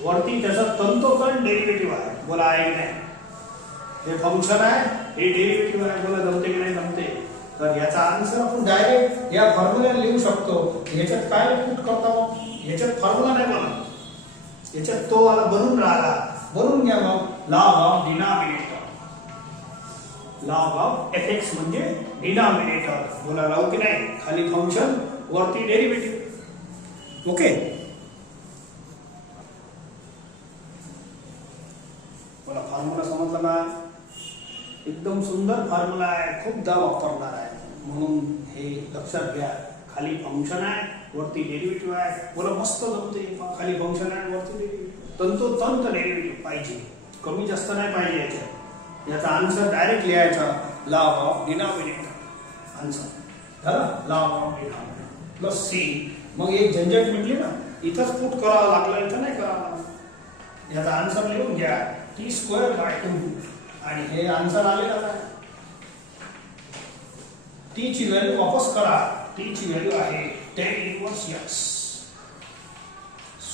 वरती त्याचा तंतोतंत डेरिव्हेटिव्ह आहे. बोला आहे की नाही. हे फंक्शन आहे, हे डेरिव्हेटिव्ह आहे. बोला जमते की नाही जमते. तर याचा आन्सर आपण डायरेक्ट या फॉर्म्युल्याला लिहू शकतो. याच्यात काय पुट करतो. याच्यात फॉर्म्युला नाही बनत. याच्यात तो वाला बनून राहिला. बनवून घ्या. मग log of denominator. Log of fx म्हणजे डिनॉमिनेटर. बोला राहू की नाही. खाली फंक्शन, वरती डेरिव्हेटिव्ह. ओके. बोला फॉर्म्युला समजला ना. एकदम सुंदर फॉर्म्युला आहे. खूपदा वापरणार आहे. म्हणून हे लक्षात घ्या. खाली फंक्शन आहे, वरती डेरिव्हेटिव्ह आहे. बोला मस्त जमते. खाली फंक्शन आहे, वरती डेरिव्हेटिव्ह. तंतोतंत डेरिव्हेटिव्ह पाहिजे. कमी जास्त नाही पाहिजे याच्यात. याचा आन्सर डायरेक्ट लिहायचा लॉग ऑफ डिनॉमिनेटर. आन्सर झालं. Log of denominator plus c. मग एक झंझट मिटली ना. इथंच पुट करावं लागलं, इथं नाही करावं लागलं. याचा आन्सर लिहून घ्या t²/2. आणि हे आन्सर आलेला आहे. टी ची व्हॅल्यू वापस करा. टी ची व्हॅल्यू आहे tan inverse x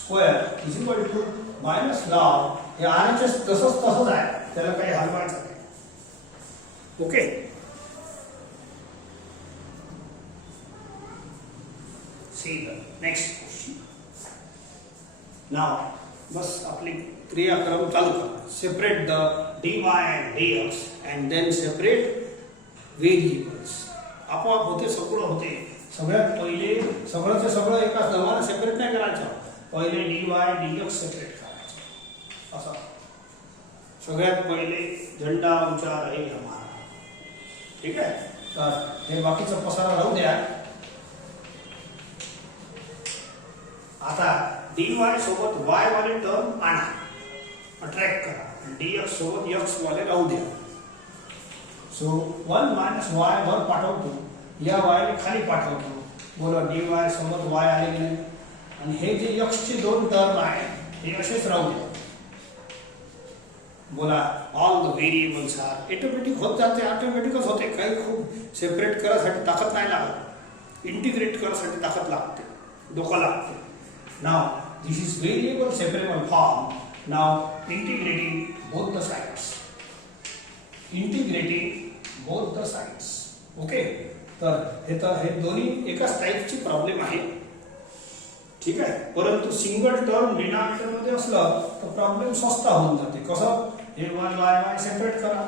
square is equal to minus log हे आरएचएस तसंच आहे, त्याला काही हलवायचं नाही. Okay. See the next question. Now बस आपली क्रियाक्रम चालू करा. Separate the dy and dx and then separate variables. आपोआप होते, सगळं होते. सगळ्यात पहिले सगळंच सगळं एकाच नावाने सेपरेट नाही करायचं. पहिले dy dx सेपरेट करायचं. असं सगळ्यात पहिले झेंडा ऊंचा रहेगा हमारा. ठीक आहे. तर हे बाकीचा पसारा राहू द्या. आता dy सोबत y वाले टर्म आणा, अट्रॅक्ट करा. dx सोबत x वाले राहू द्या. सो 1 मायनस y वर पाठवतो, या y ने खाली पाठवतो. बोला dy सोबत y आले की नाही. आणि हे जे x चे दोन टर्म आहेत हे असेच राहू द्या. बोला all the variables are automatic होत जाते, ऑटोमॅटिकच होते. काही खूप सेपरेट करायसाठी ताकद नाही लागत, इंटिग्रेट करायसाठी ताकद लागते, डोकं लागते. Now this is variable separable form. Now integrating both the sides, integrating both the sides. Okay. तर हे दोन्ही एकाच टाईपची प्रॉब्लेम आहे. ठीक आहे. परंतु सिंगल टर्म डिनॉमिनेटर मध्ये असलं तर प्रॉब्लेम स्वस्त होऊन जाते. कसं? हे y सेपरेट करा.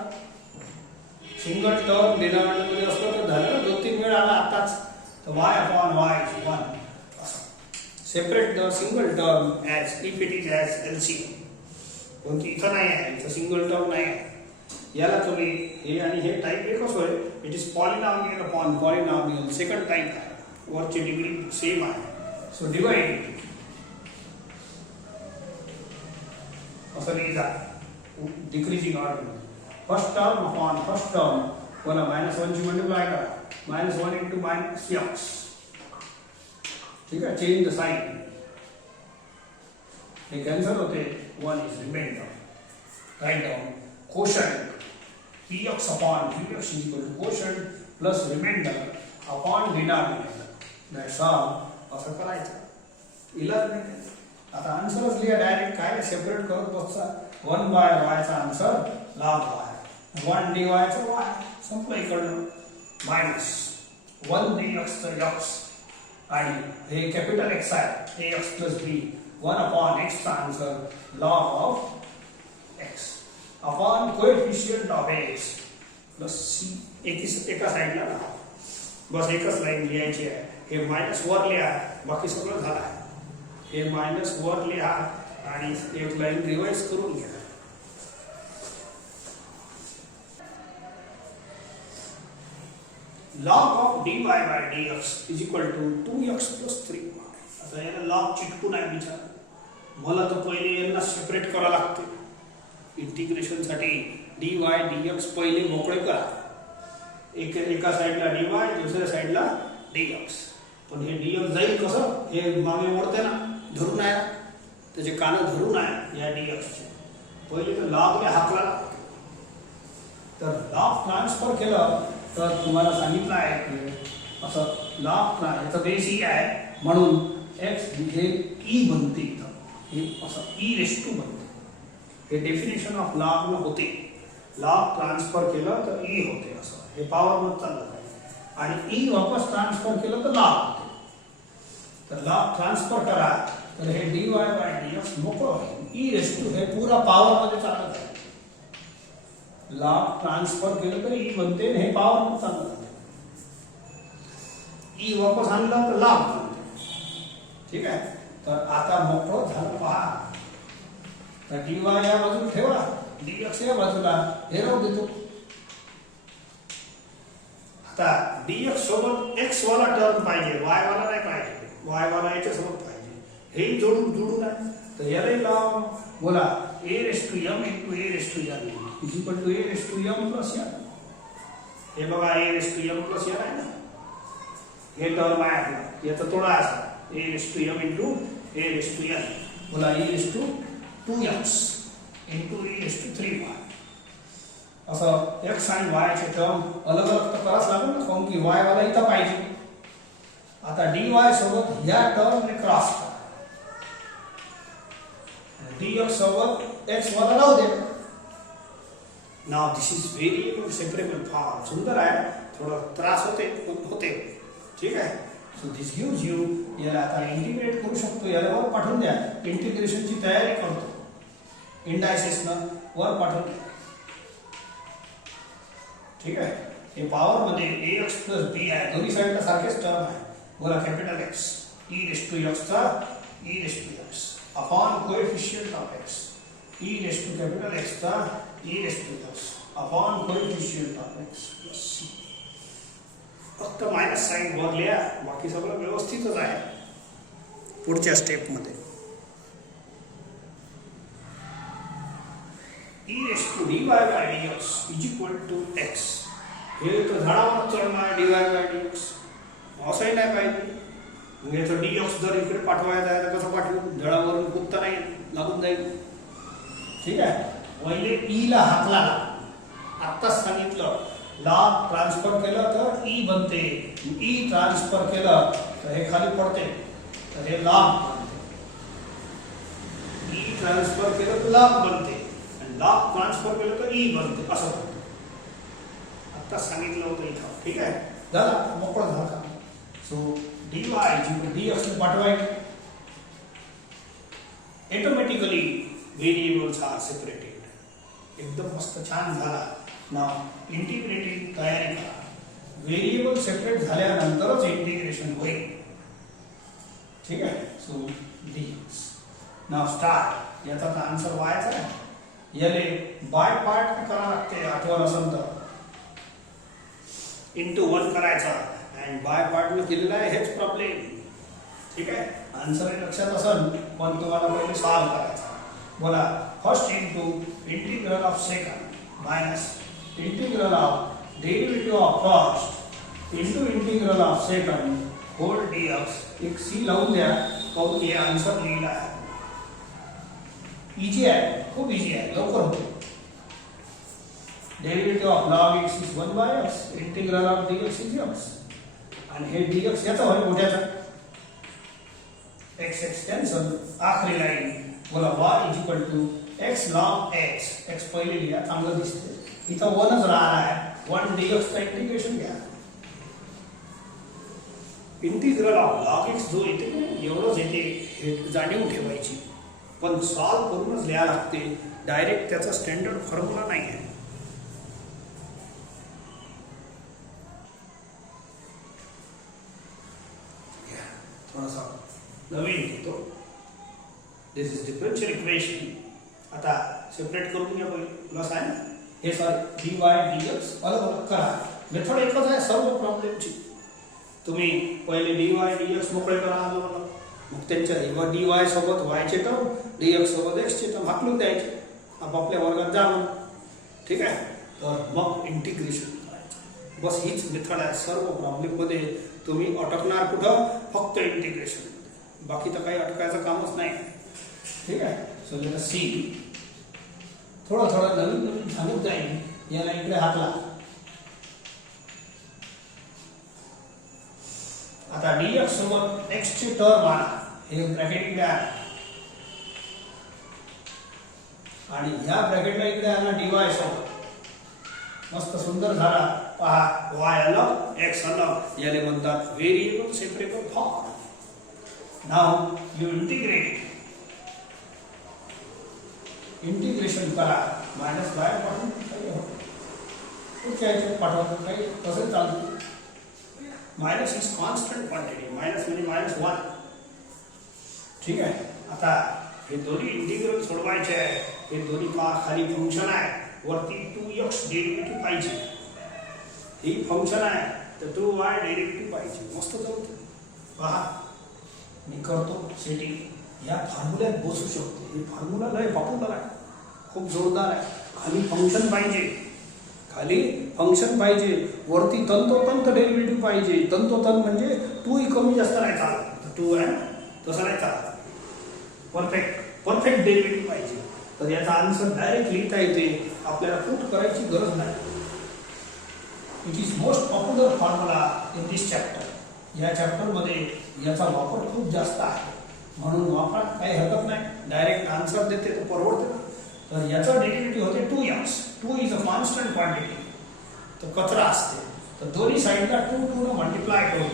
सिंगल टर्म डिनॉमिनेटर मध्ये असलं तर झालं, 2-3 वेळा आला आताच. तर y upon y is 1. Separate the single term as if it is as LCM. कोणती इथं नाही आहे, इथं सिंगल टर्म नाही आहे. याला तुम्ही हे आणि हे टाईप एकच होय. It is polynomial upon polynomial. Second type आहे, वरची डिग्री सेम आहे. सो डिवाइड असं लिहिजा decreasing order. First term upon first term. बोला -1 ची मल्टिप्लाय करा. -1 इंटू -x. ठीक आहे. Change the sign. हे कॅन्सल होते. 1 is remainder. Write down quotient px upon qx is equal to quotient plus remainder upon denominator. That's all. असं करायचं. इलाज नाही. आता आन्सरच लिहा डायरेक्ट. काय सेपरेट करत बसता. 1 बाय y चा आन्सर log y. 1 dy चा y. संपलं इकडनं. मायनस 1 dx चा x. आणि हे कॅपिटल x आहे. ax plus b. 1 upon x चा answer log of x. Upon coefficient of x plus c. एका साइडला ना बस एकच लाईन लिहायची आहे. हे मायनस वर लिहा, बाकी सगळं झालं आहे. हे मायनस वर लिहा आणि एक लाईन रिवाइज करून घ्या. log of dy by dx is equal to 2x plus 3y. आता याला log चिटकून आहे विचार. मला तर पहिले यांना सेपरेट करावं लागते. इंटिग्रेशन साठी dy dx पहिले मोकळे करा. एका साइडला dy, दुसऱ्या साइडला dx. पण हे dx जाईल कसं? हे मागे ओढते ना, धरून आहे, त्याचे कान धरून आहे या dx चे. पहिले तर log ने हाकला. तर log ट्रान्सफर केलं तर तुम्हाला सांगितलं आहे की असं log याचा बेस e आहे, म्हणून x हे e बनते. इथं हे असं e रेस टू बनते. हे डेफिनेशन ऑफ लॉग न होते. लॉग ट्रान्सफर केलं तर ई होते. असं हे पॉवर मध्ये चाललं आहे. आणि ई वापस ट्रान्सफर केलं तर लॉग होते. तर लॉग ट्रान्सफर करा तर हे dy बाय dx मोकळं होईल. ई रेस टू हे पुरा पॉवर मध्ये चालत आहे. लॉग ट्रान्सफर केलं तर ई बनते, हे पॉवर मध्ये चालत आहे. ई वापस आणलं तर लॉग बनते. ठीक आहे. तर आता मोकळं झालं पहा. तर dy या बाजूला ठेवा, dx या बाजूला हे राहू देतो. आता dx सोबत x वाला टर्म पाहिजे, y वाला नाही पाहिजे. y वाला याच्या सोबत पाहिजे. हे जोडून आहे. तर याला लाव. बोला a raised to m into a raised to n is equal to a raised to m plus n. हे बघा a raised to m plus n आहे ना. हे टर्म आहे आपला. याचा थोडा असा a raised to m into a raised to n. बोला a raised to 2x into e raised to 3y. असं x आणि y चे टर्म अलग अलग तर करावंच लागेल ना, कारण की y वाला इथं पाहिजे. आता dy सोबत या टर्मने क्रॉस करा. dx सोबत x वाला राहू दे. Now this is variable separable form. सुंदर आहे, थोडा त्रास होते. ठीक आहे. सो दिस गिव्स यू, याला आता इंटिग्रेट करू शकतो. याला वर पाठवून द्या. इंटिग्रेशनची तयारी करतो. इंडायसेस ना वर पाठवून द्या. ठीक आहे. हे पॉवर मध्ये ax b आहे. दोन्ही साइडला सारखेच टर्म आहे. बोला capital x e raised to x चा e raised to x upon coefficient of x e raised to capital X चा e raised to x upon coefficient of x. फक्त मायनस साइन वर लिहा, बाकी सगळं व्यवस्थितच आहे. पुढच्या स्टेप मध्ये e raised to dy by dx is equal to x. हे तर झाडावर चढणार dy by dx असंही नाही पाहिजे. मग याचं dx जर इकडे पाठवायचं आहे तर कसं पाठवू? जळावरून कुत्ता नाही लागून जाईल. ठीक आहे. पहिले e ला हात लागला. आत्ताच सांगितलं, लॉग ट्रान्सफर केलं तर e बनते. e ट्रान्सफर केलं तर हे खाली पडते, तर हे लॉग बनते. e ट्रान्सफर केलं तर लॉग बनते आणि लॉग ट्रान्सफर केलं तर e बनते. असं बनते. आत्ताच सांगितलं होतं इथं. ठीक आहे. झाला, मोकळं झाला का? सो dy dx ने पाठवायचे. Automatically variables are separated. एकदम मस्त छान झाला. नाव इंटिग्रेटिंग तयारी करा. व्हेरिएबल सेपरेट झाल्यानंतरच इंटिग्रेशन होईल. ठीक आहे. सो dx नाव स्टार्ट. याचा तर आन्सर वायचा आहे. याले बाय पार्ट करावं लागते. आठवण असेल तर इंटू 1 करायचा आणि बाय पार्ट ने केलेला आहे. हेच प्रॉब्लेम. ठीक आहे. आन्सर लक्षात असेल, पण तुम्हाला पहिले सॉल्व करायचा. बोला first into integral of second minus integral of derivative of first into integral of second whole dx. एक सी लावून द्या. पाहू हे आन्सर लिहिला आहे. इजी आहे, खूप इजी आहे, लवकर होते. Derivative of log x is 1 by x. Integral of dx is x. आणि हे dx याचा होय मोठ्याचा. x x cancel. आखरी लाईन बोला y is equal to x log x. x पहिले लिहा, चांगलं दिसते. इथं 1च राहणार आहे. 1 dx चा इंटिग्रेशन घ्या. इंटिग्रल ऑफ log x जो येते एवढंच येते, हे जाणीव ठेवायची. पण सॉल्व करूनच लिहा लागते. डायरेक्ट त्याचा स्टँडर्ड फॉर्म्युला नाही आहे. थोडासा नवीन घेतो. दिस इज डिफरन्शियल इक्वेशन. आता सेपरेट करून घ्या. प्लस आहे ना, हे सॉरी dy dx अलग अलग करा. मेथड एकच आहे सर्व प्रॉब्लेमची. तुम्ही पहिले dy dx मोकळे करा आलं. मग त्यांच्या dy सोबत y चे टर्म, dx सोबत x चे टर्म हाकलून द्यायचे. आपापल्या वर्गात जा. ठीक आहे. तर मग इंटिग्रेशन करायचं. बस हीच मेथड आहे सर्व प्रॉब्लेम मध्ये. तुम्ही अटकणार कुठं? फक्त इंटिग्रेशन. बाकी तर काही अटकायचं कामच नाही. ठीक आहे. So let us see. थोडं थोडं नवीन नवीन सांगत जाईल. याला इकडे हाकला. आता dx सोबत x चे टर्म आणा. हे ब्रॅकेट इकडे आणा आणि ह्या ब्रॅकेटला इकडे आणा dy सोबत. मस्त सुंदर झाला. पहा y अलग x अलग. याले म्हणतात variable separable form. Now you integration करा. मायनस बाय पाठवून काही होत. पुढच्या याच्यात पाठवतो काही कसं चालतं. Minus is constant quantity. Minus म्हणजे -1. ठीक आहे. आता हे दोन्ही इंटिग्रल सोडवायचे आहे. हे दोन्ही खाली फंक्शन आहे. वरती 2x डेरिव्हेटिव्ह पाहिजे. ही फंक्शन आहे तर 2y डेरिव्हेटिव्ह पाहिजे. मस्त चालतं. पहा मी करतो सेटिंग. या फॉर्म्युल्यात बसू शकतो. हे फॉर्म्युला लय पॉप्युलर आहे, खूप जोरदार आहे. खाली फंक्शन पाहिजे. खाली फंक्शन पाहिजे. वरती तंतोतंत डेरिव्हेटिव्ह पाहिजे. तंतोतंत म्हणजे 2 कमी जास्त नाही चालत. 2 आहे तसं नाही चालत. परफेक्ट डेरिव्हेटिव्ह पाहिजे. तर याचा आन्सर डायरेक्ट लिहिता येते. आपल्याला पुट करायची गरज नाही. It is most popular formula in this chapter. या चॅप्टर मध्ये याचा वापर खूप जास्त आहे. म्हणून वापरा, काही हरकत नाही. डायरेक्ट आन्सर देते तर परवडते. तर याचा डेरिव्हेटिव्ह होते 2m. 2 is a constant quantity, तर कचरा असते. तर दोन्ही साईडला 2 2 मल्टिप्लाय करून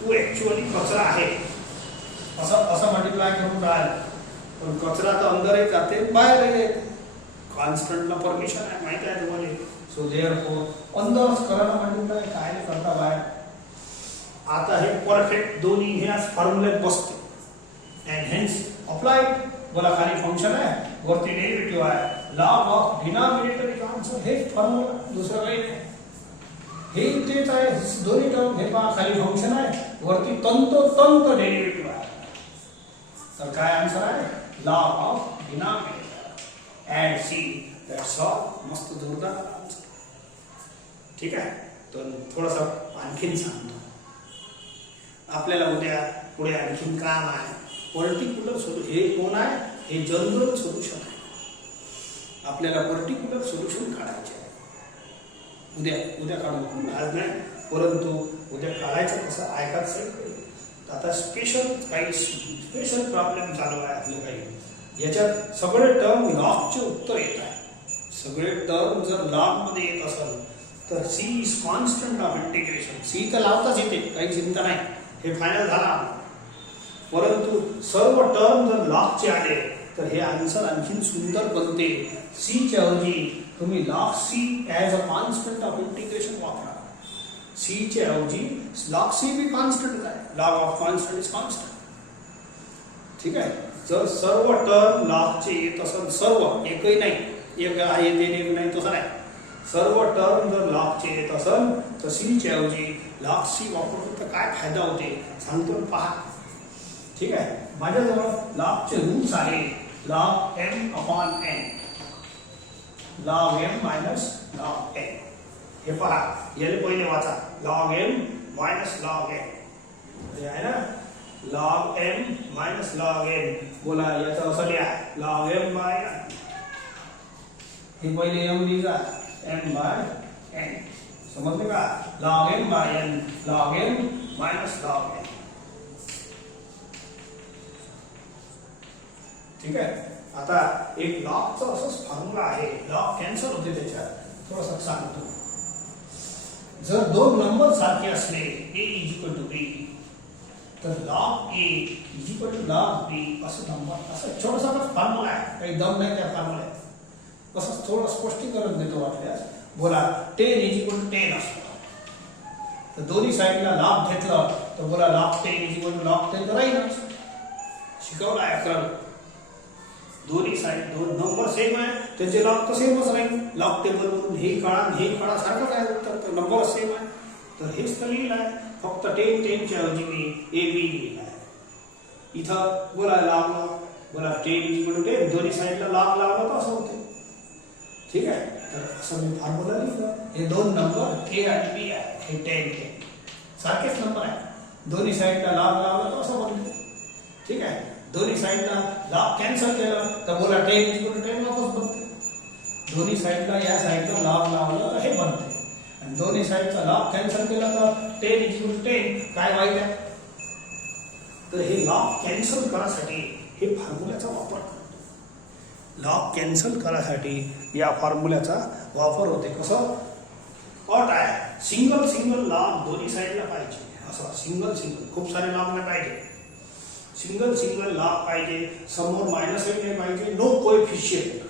2 ऍक्च्युअली कचरा आहे असं मल्टिप्लाय करून राहिलं. पण कचरा तर अंदर एक जाते बाहेर येते. कॉन्स्टंटला परमिशन आहे, माहिती आहे तुम्हाला. सो देअरफॉर अंदरच करा ना मल्टिप्लाय, काय नाही करता बाहेर. आता हे परफेक्ट दोन्ही हे फॉर्म्युलेत बसते. And hence applied. बोला खाली फंक्शन आहे, वरती डेरिव्हेटिव्ह आहे. Log of denominator is answer. हेच फॉर्म्युला, दुसरं काही नाही. हे तेच आहे दोन्ही टर्म. हे पहा खाली फंक्शन आहे, वरती तंतोतंत डेरिव्हेटिव्ह आहे. तर काय आन्सर आहे? Log of denominator and C. That's all. मस्त जोरदार आन्सर. ठीक आहे. तर थोडंसं आणखीन सांगतो. आपल्याला उद्या पुढे आणखीन काम आहे. Particular solution. हे कोण आहे? हे जनरल सोल्युशन आहे. आपल्याला पर्टिक्युलर सोल्युशन काढायचे आहे. उद्या काढू, आज नाही. परंतु उद्या काढायचं कसं ऐकाच सगळं. आता काही स्पेशल प्रॉब्लेम चालू आहे आपले काही. याच्यात सगळे टर्म लॉगचे उत्तर येत आहे. सगळे टर्म जर लॉग मध्ये येत असेल तर C is constant of integration. C तर लावताच येते, काही चिंता नाही. हे फायनल झाला. परंतु सर्व टर्म जर लॉगचे आले तर हे आन्सर आणखीन सुंदर बनते. सी च्या ऐवजी तुम्ही log C as a constant of integration वापरा. सी च्या ऐवजी लॉग सी बी कॉन्स्टंट आहे. Log of constant is constant. ठीक आहे. जर सर्व टर्म लॉगचे येत असेल, सर्व, एकही नाही, एक आहे ते नाही तसं नाही. सर्व टर्म जर लॉगचे येत असेल तर सी च्या ऐवजी लॉग सी वापरून तर काय फायदा होते सांगतो, पहा. ठीक आहे. माझ्याजवळ लॉगचे रूट्स आहे. Log m upon n, log m minus log n. हे पहा, याले पहिले वाचा. Log m minus log n हे आहे ना. Log m minus log n. बोला याचा असं लिहा, लॉग m बाय n. हे पहिले m लिहा, m बाय n. समजले का? Log m by n, log m minus log n. ठीक आहे. आता एक लॉगचा असंच फॉर्म्युला आहे. लॉग कॅन्सल होते त्याच्यात. थोडंसं सांगतो. जर दोन नंबर सारखे असले a is equal to b, तर log a is equal to log b असं नंबर, असं छोटासा फॉर्म्युला आहे. काही दम नाही त्या फॉर्म्युल्यात. कसं थोडं स्पष्टीकरण देतो वाटल्यास. बोला 10 इज इक्वल टू 10 असतो. तर दोन्ही साईडला लॉग घेतलं तर बोला log 10 is equal to log 10 तर राहीलच. शिकवलं आहे 11. दोन्ही साईड दोन नंबर सेम आहे, त्याचे लॉग तर सेमच राहील. लॉग टेबल वरून हे काळा सारखंच आहे उत्तर, तर नंबर सेम आहे. तर हेच तर लिहिलं आहे. फक्त 10 च्या ऐवजी मी ए बी लिहिलं आहे. इथं बोला लॉग बोला 10 इज इक्वल टू 10, दोन्ही साईडला लॉग लावला तर असं होते. ठीक आहे. तर असं मी फॉर्म्युला लिहिलं. हे दोन नंबर ए आणि बी आहे. हे 10 सारखेच नंबर आहे. दोन्ही साईडला लॉग लावला तर असं बनते. ठीक आहे. दोन्ही साईडला लॉग कॅन्सल केलं तर बोला 10 इज इक्वल टू 10 वापस बनते. दोन्ही साईडला या साईडला लॉग लावलं तर हे बनते. आणि दोन्ही साईडचा लॉग कॅन्सल केला तर 10 इज इक्वल टू 10 काय वाईट आहे. तर हे लॉग कॅन्सल करासाठी हे फॉर्म्युल्याचा वापर करतो. लॉग कॅन्सल करासाठी या फॉर्म्युल्याचा वापर होते. कसं? अट आहे सिंगल लॉग दोन्ही साईडला पाहिजे. असं सिंगल खूप सारे लॉग नाही पाहिजे. सिंगल लॉग पाहिजे. समोर मायनस नाही पाहिजे. No coefficient.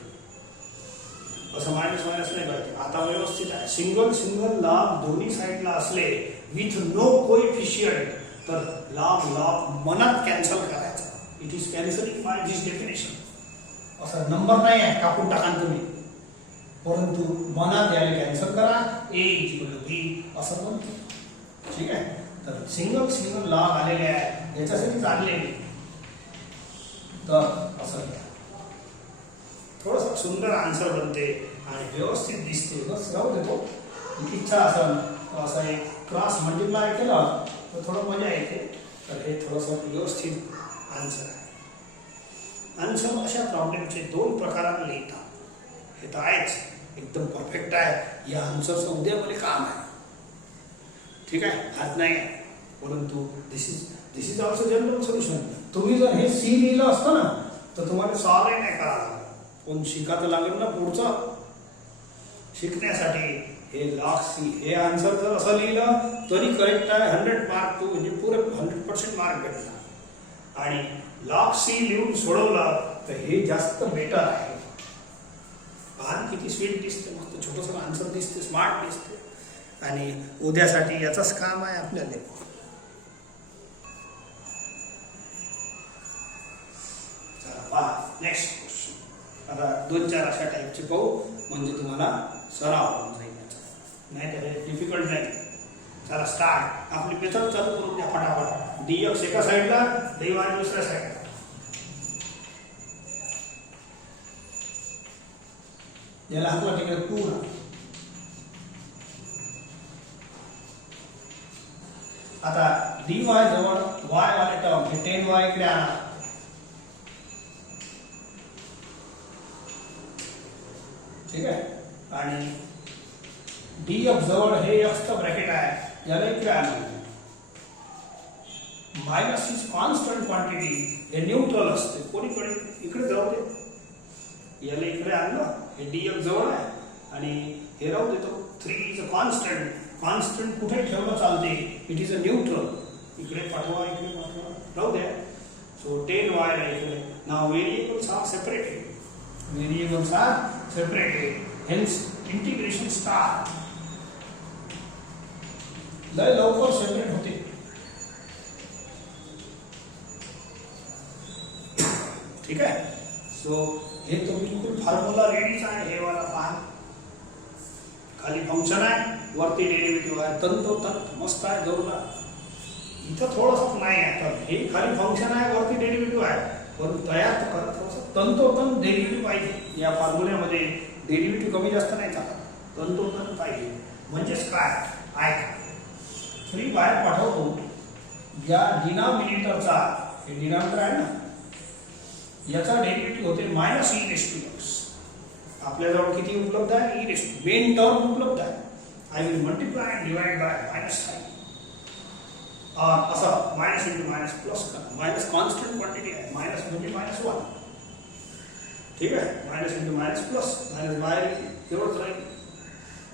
असं मायनस नाही पाहिजे. आता व्यवस्थित आहे. सिंगल लॉग दोन्ही साईडला असले विथ नो कोएफिशिएंट तर लॉग मनात कॅन्सल करायचा. It is cancelling by this definition. असं नंबर नाही आहे कापून टाका तुम्ही, परंतु मनात याला कॅन्सल करा. ए इज इक्वल टू बी असं म्हणतो. ठीक आहे. तर सिंगल लॉग आलेले आहे याच्यासाठी चालले तर असं थोडंसं सुंदर आन्सर बनते आणि व्यवस्थित दिसते. बस राहू देतो. इच्छा असेल तर असं एक क्रॉस मल्टिप्लाय केला तर थोडं मजा येते. तर हे थोडंसं व्यवस्थित आन्सर आहे. आन्सर अशा प्रॉब्लेमचे 2 प्रकाराने लिहितात. हे तर आहेच, एकदम परफेक्ट आहे. या आन्सरचं उद्या मला काम आहे. ठीक आहे. आज नाही आहे, परंतु this is this is also general solution. तुम्ही जर हे सी लिहिलं असतं ना तर तुम्हाला सॉल्व नाही करावं, पण शिका तर लागेल ना पुढचं. शिकण्यासाठी हे लॉग सी हे आन्सर जर असं लिहिलं तरी करेक्ट आहे, 100 मार्क तू म्हणजे पुरे 100% मार्क भेटला. आणि लॉग सी लिहून सोडवलं तर हे जास्त बेटर आहे. पान किती स्वीट दिसते, मस्त छोटंसं आन्सर दिसते, स्मार्ट दिसते. आणि उद्यासाठी याचंच काम आहे आपल्याला. Next question. आता 2-4 अशा टाईपचे पाहू म्हणजे तुम्हाला सराव होऊन जाईल याचा, नाही तर हे डिफिकल्ट नाही. चला स्टार्ट. आपली मेथड चालू करून द्या फटाफट. dx एका साईडला, dy दुसऱ्या साईडला. याला हातला तिकडे पूर्ण. आता dy जवळ y वाले टर्म हे 10y इकडे आणा. ठीक आहे. आणि df जवळ हे x चं ब्रॅकेट आहे, याला इकडे आणा. मायनस इज कॉन्स्टंट क्वांटिटी, हे न्यूट्रल असते, कोणीकडे इकडे जाऊ दे. याला इकडे आणलं, हे df जवळ आहे आणि हे राहू देतो. 3 इज अ कॉन्स्टंट. कॉन्स्टंट कुठे ठेवलं चालते, इट इज अ न्यूट्रल. इकडे पाठवा, इकडे पाठवा, राहू द्या. सो 10y ला इकडे. Now variables are separated. Variables are separated. Hence, integration start. लय लवकर सेपरेट होते. ठीक आहे. सो हे तो बिलकुल फॉर्म्युला रेडीच आहे. हे वाला पहा, खाली फंक्शन आहे, वरती डेरिव्हेटिव्ह आहे, तंतोतंत मस्त आहे, जोरदार. इथं थोडंसं नाही आहे, तर हे खाली फंक्शन आहे, वरती डेरिव्हेटिव्ह आहे, पण तयार करत तंतोतंत डेरिव्हेटिव्ह पाहिजे. या फॉर्म्युल्यामध्ये डेरिव्हेटिव्ह कमी जास्त नाही चालत, तंतोतंत पाहिजे. म्हणजेच काय, ऐका. 3 बाहेर पाठवतो. या डिनॉमिनेटरचा, हे डिनॉमिनेटर आहे ना, याचा डेरिव्हेटिव्ह होते -e⁻⁻x. आपल्याजवळ किती उपलब्ध आहे, e⁻. मेन टर्म उपलब्ध आहे. I will multiply and divide by -sine. असं मायनस इंटू मायनस प्लस करा. मायनस कॉन्स्टंट क्वांटिटी आहे, मायनस म्हणजे -1. ठीक आहे. Minus into minus plus, minus बाहेर तेवढंच राहील.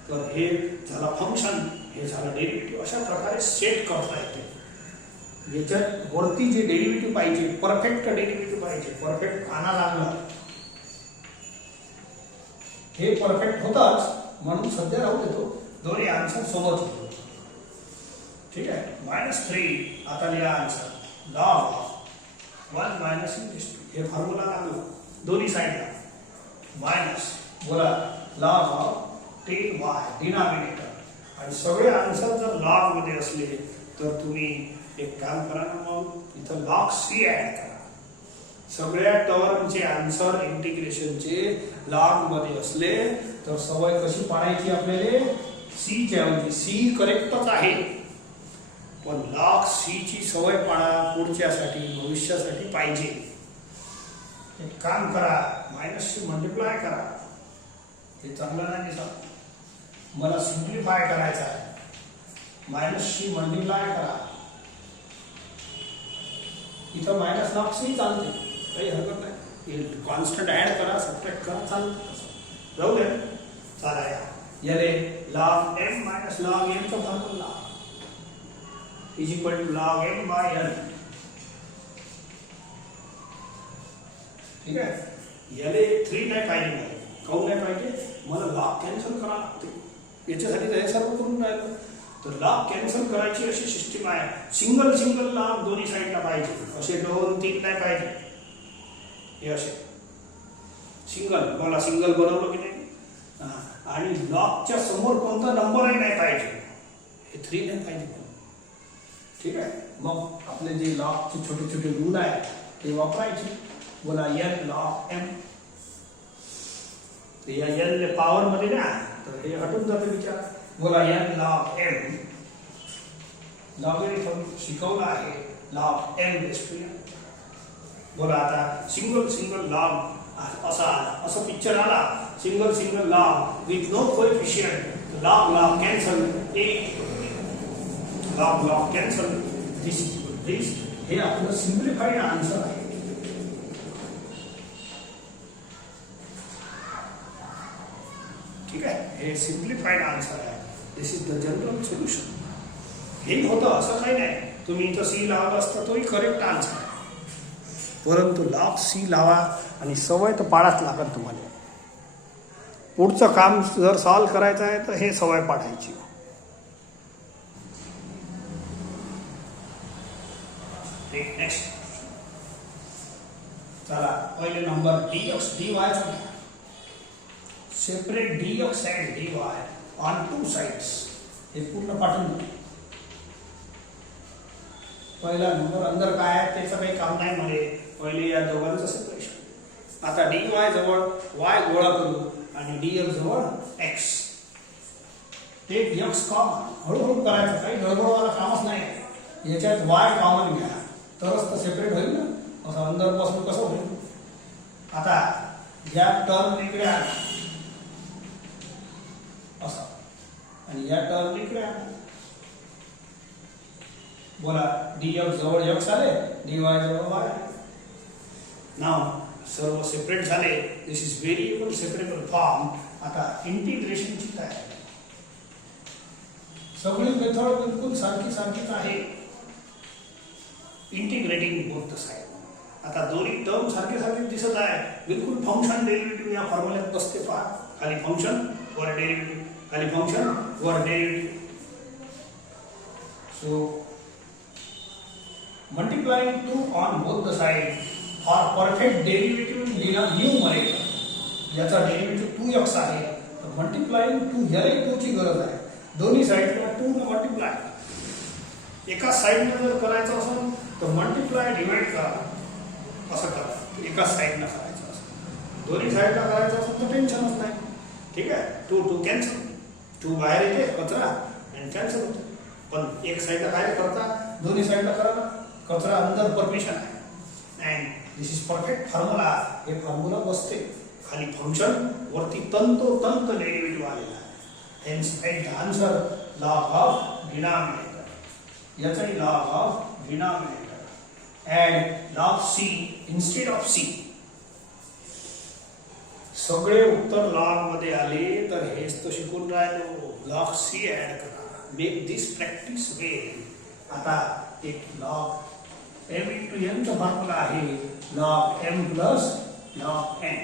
तर हे झाला फंक्शन, हे झाला डेरिव्हेटिव्ह. अशा प्रकारे सेट करता येते. याच्यात वरती जे डेरिव्हेटिव्ह पाहिजे, परफेक्ट डेरिव्हेटिव्ह पाहिजे, परफेक्ट आणा लागलं. हे परफेक्ट होताच, म्हणून सध्या राहू देतो. दोन्ही आन्सर सोबत होतो. ठीक आहे. -3 आता लिहा आन्सर. log 1 minus e⁻. हे फॉर्म्युला लागलो दोन्ही साईडला. मायनस बोला log 10y डिनॉमिनेटर. आणि सगळे आन्सर जर लॉग मध्ये असले तर तुम्ही एक काम करा ना, मग इथं log c ऍड करा. सगळ्या टर्मचे आन्सर इंटिग्रेशनचे लॉग मध्ये असले तर सवय कशी पाडायची आपल्याला, सी च्या ऐवजी. सी करेक्टच आहे, पण log c ची सवय पाडा, पुढच्यासाठी भविष्यासाठी पाहिजे. एक काम करा, मायनसशी मल्टिप्लाय करा. हे चांगलं नाही दिसत, मला सिम्प्लिफाय करायचं आहे. मायनसशी मल्टिप्लाय करा. इथं मायनस log c चालते, काही हरकत नाही. कॉन्स्टंट ऍड करा, सबट्रॅक्ट करा, चालतं. जाऊ दे. चला याले log m minus log m चा formula is equal to log m by n. ठीक आहे. याले 3 नाही पाहिजे मला. काऊन नाही पाहिजे, मला लॉग कॅन्सल करावं लागते. याच्यासाठी हे सर्व करून राहिलं. तर लॉग कॅन्सल करायची अशी सिस्टीम आहे. सिंगल सिंगल लॉग दोन्ही साईडला पाहिजे, असे 2-3 नाही पाहिजे. हे असे सिंगल, मला सिंगल बनवलं की नाही. आणि लॉगच्या समोर कोणता नंबरही नाही पाहिजे. हे 3 नाही पाहिजे. ठीक आहे. मग आपले जे लॉगचे छोटे छोटे रूल आहे ते वापरायचे. बोला n log m. ते या n पॉवर मध्ये ना, तर हे हटून जाते विचार. बोला n log m. लॉगरिथम शिकवला आहे, log m n. बोला आता सिंगल सिंगल लॉग असा असं पिक्चर आला, single single log with no coefficient. Log cancel, log cancel. This हे आपलं सिम्प्लिफाईड आन्सर आहे. ठीक आहे, हे सिम्प्लिफाईड आन्सर आहे. दिस इज द जनरल सोल्युशन. हे होतं असं काही नाही. तुम्ही इथं सी लावलं असतं तोही करेक्ट आन्सर आहे, परंतु लॉग सी लावा आणि सवय तर पाडाच लागेल तुम्हाला. पुढचं काम जर सॉल्व करायचं आहे तर हे सवय पाडायची. नेक्स्ट चला, पहिले नंबर dx dy चा घ्या. Separate dx and dy on two sides. हे पूर्ण पाठवून द्या. पहिला नंबर अंदर काय आहे त्याचं काही काम नाही मध्ये. पहिले या दोघांचं सेपरेशन. आता dy जवळ y गोळा करू आणि dx जवळ x. Take x common. हळूहळू करायचं, काही गडबडवाला कामच नाही. याच्यात y कॉमन घ्या तरच तर सेपरेट होईल ना. असं अंदर पासून कसं होईल. आता या टर्म इकडे आला असं आणि या टर्म इकडे आला. बोला dx जवळ x आले, dy जवळ y. नाव सर्व सेपरेट झाले. दिस इज व्हेरिएबल सेपरेबल फॉर्म. आता इंटिग्रेशनची तयारी. सगळी मेथड बिलकुल सारखीच आहे. Integrating both the side. आता दोन्ही टर्म सारखे दिसत आहे. बिलकुल फंक्शन डेरिव्हेटिव्ह या फॉर्म्युल्यात बसते. पहा, खाली फंक्शन वर डेरिव्हेटिव्ह, खाली फंक्शन वर derivative. So multiplying 2 on both the side for perfect derivative numerator. याचा डेरिव्हेटिव्ह 2x आहे तर मल्टिप्लाइंग 2 ह्यालाही 2 ची गरज आहे. दोन्ही साइडला 2 ने मल्टिप्लाय. एका साइडने जर करायचं असेल तर मल्टिप्लाय डिवाइड करा. असं करा. एका साइडला करायचं असेल, दोन्ही साइडला करायचं असेल तर टेन्शनच नाही. ठीक आहे, 2 कॅन्सल. 2 बाहेर येते कचरा आणि कॅन्सल होते. पण एक साइडला काय करता, दोन्ही साइडला करा. कचरा अंदर परमिशन आहे. And this is perfect formula. हे फॉर्म्युला बसते. खाली फंक्शन वरती तंतोतंत डेरिव्हेटिव्ह आलेला आहे. Hence find the answer log of denominator. याचाही log of denominator. and log c instead of c. सगळे उत्तर लॉग मध्ये आले तर हेच तर शिकून राहिलो. लॉग c ऍड करा. मेक दिस प्रॅक्टिस वेल. आता एक लॉग m into n चा फॉर्म्युला आहे. Log m plus log n.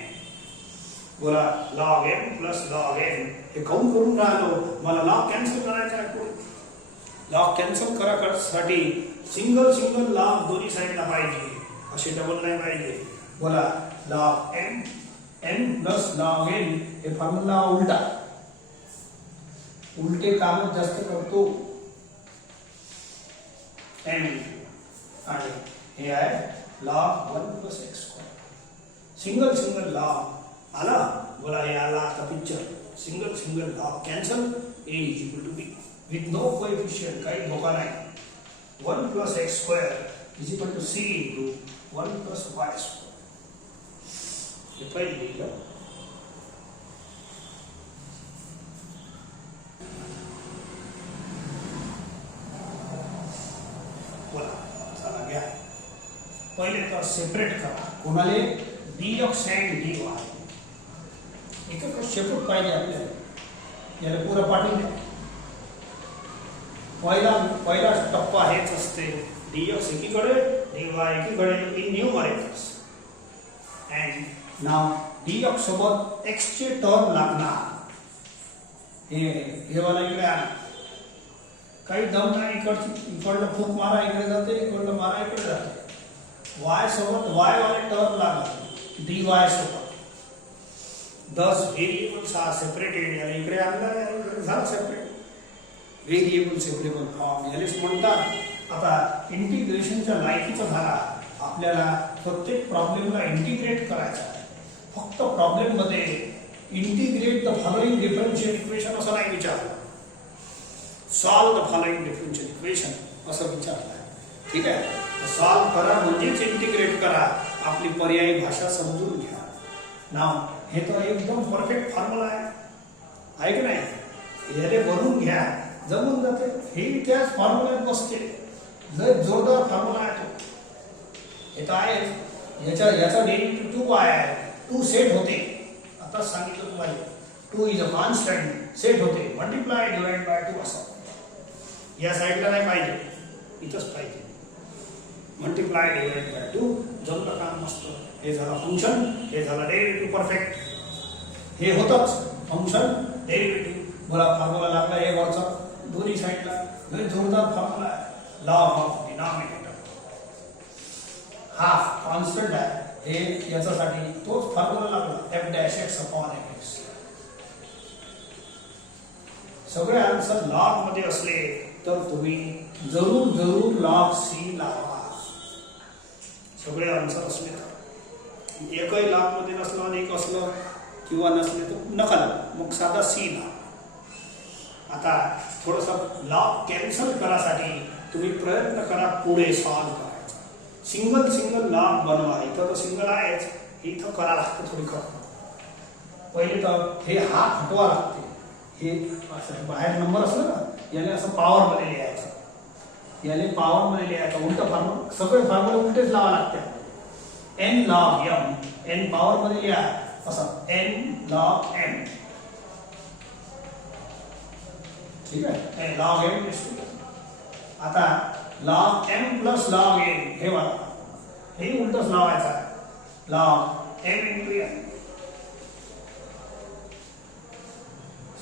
बोला log m plus log n. हे काऊन करून राहिलो, मला लॉग कॅन्सल करायचा आहे. लॉग कॅन्सल करासाठी सिंगल लॉग दोन्ही साइडला पाहिजे, असे डबल नाही पाहिजे. बोला log m n plus log n. हे फॉर्म्युला उलटा. उलटे काम जास्त करतो. m आणि हे आहे log 1 plus x square. Single log आला. बोला हे आला. आता picture single log cancel. a is equal to b with no coefficient. काही धोका नाही. 1 plus x square is equal to c into 1 plus y square. ये पहले लिखा. बोला चला गया. पहिले तर सेपरेट करा. कोणाले dx and dy. एकच सेपरेट पाहिजे आपल्याला. याला पुरा पाठवून द्या. पहिला टप्पा हेच असते. dx एकीकडे dy एकीकडे in numerators. And now dx सोबत x चे टर्म लागणार. हे वाला इकडे आला. काही दम नाही. इकडलं फूक मारा इकडे जाते, इकडलं मारा इकडे जाते. y सोबत y वाले टर्म लागणार dy सोबत. 10 व्हेरिएबल्स आर सेपरेटेड. याला इकडे आणला, इकडे झालं सेपरेट. व्हेरिएबल सेपरेबल फॉर्म यालेच म्हणतात. आता इंटिग्रेशनच्या लायकीचा झाला. आपल्याला प्रत्येक प्रॉब्लेमला इंटिग्रेट करायचा आहे. फक्त प्रॉब्लेम मध्ये integrate the following differential equation असं नाही विचारलं. Solve the following differential equation असं विचारलं आहे. ठीक आहे, सॉल्व करा म्हणजेच इंटिग्रेट करा. आपली पर्यायी भाषा समजून घ्या. नाव हे तर एकदम परफेक्ट फॉर्म्युला आहे की नाही. याले बनवून घ्या, जमून जाते. हे त्याच फॉर्म्युल्यात बसते. लय जोरदार फॉर्म्युला आहे तो. हे तर आहेच. याचा डेरिव्हेटिव्ह 2y आहे. 2 सेट होते. आता सांगितलं तुम्हाला 2 इज अ कॉन्स्टंट सेट होते. मल्टिप्लाय डिवाइड बाय 2 असं. या साईडला नाही पाहिजे, इथंच पाहिजे. मल्टिप्लाय डिवाइड बाय 2 जमलं काम मस्त. हे झालं फंक्शन, हे झालं डेरिव्हेटिव्ह परफेक्ट. हे होतच फंक्शन डेरिव्हेटिव्ह. मला फॉर्म्युला लागला हे वरचा दोन्ही साईडला. लय जोरदार फॉर्म्युला आहे. Log of denominator. Half constant आहे. हे याच्यासाठी तोच फॉर्म्युला लागला f'(x)/x. सगळे आन्सर लॉग मध्ये असले तर तुम्ही जरूर लॉग c लावा. सगळे आन्सर असले तर. एकही लॉग मध्ये नसलं आणि एक असलं किंवा नसले तर नका लावू. मग साधा c लावा. आता थोडंसं लॉग कॅन्सल करासाठी तुम्ही प्रयत्न करा पुढे सॉल्व करायचा. सिंगल लॉग बनवा. इथं तर सिंगल आहेच, इथं करा लागतं थोडी करा. पहिले तर हे हात हटवा लागते. हे असं बाहेर नंबर असलं ना, याने असं पॉवर मध्ये लिहायचं. याने पॉवर मध्ये लिहायचं. उलट फॉर्म्युला, सगळे फॉर्म्युला उलटेच लावा लागते. n log m, n power मध्ये लिहा असं n log m. ठीक आहे. log m. आता log m plus log n हे वाला हे उलटच लावायचं आहे. log m into n.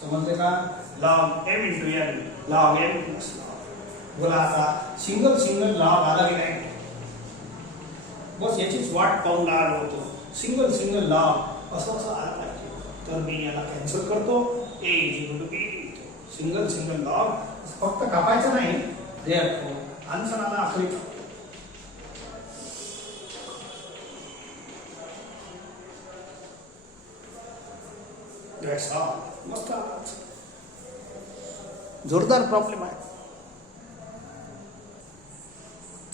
समजले का? log m into n, log m plus log. बोला आता सिंगल लॉग आला की नाही. बस याचीच वाट पाहून आलो होतो. सिंगल लॉग असं आला पाहिजे. तर मी याला कॅन्सल करतो. a equal to b. Single log फक्त कापायचं नाही. देअरफॉर आन्सर आला आखरी. That's all. मस्त आला. जोरदार प्रॉब्लेम आहे.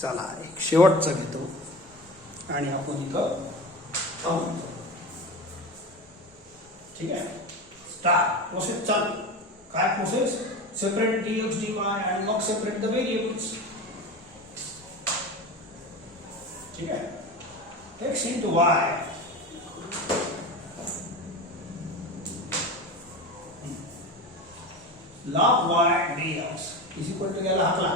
चला एक शेवटचा घेतो आणि आपण इथं थांबतो. ठीक आहे. स्टार्ट. प्रोसेस चालू. काय प्रोसेस? सेपरेट dx dy आणि मग सेपरेट द व्हेरिएबल्स. ठीक आहे. x into y log y dx is equal to याला हाकला.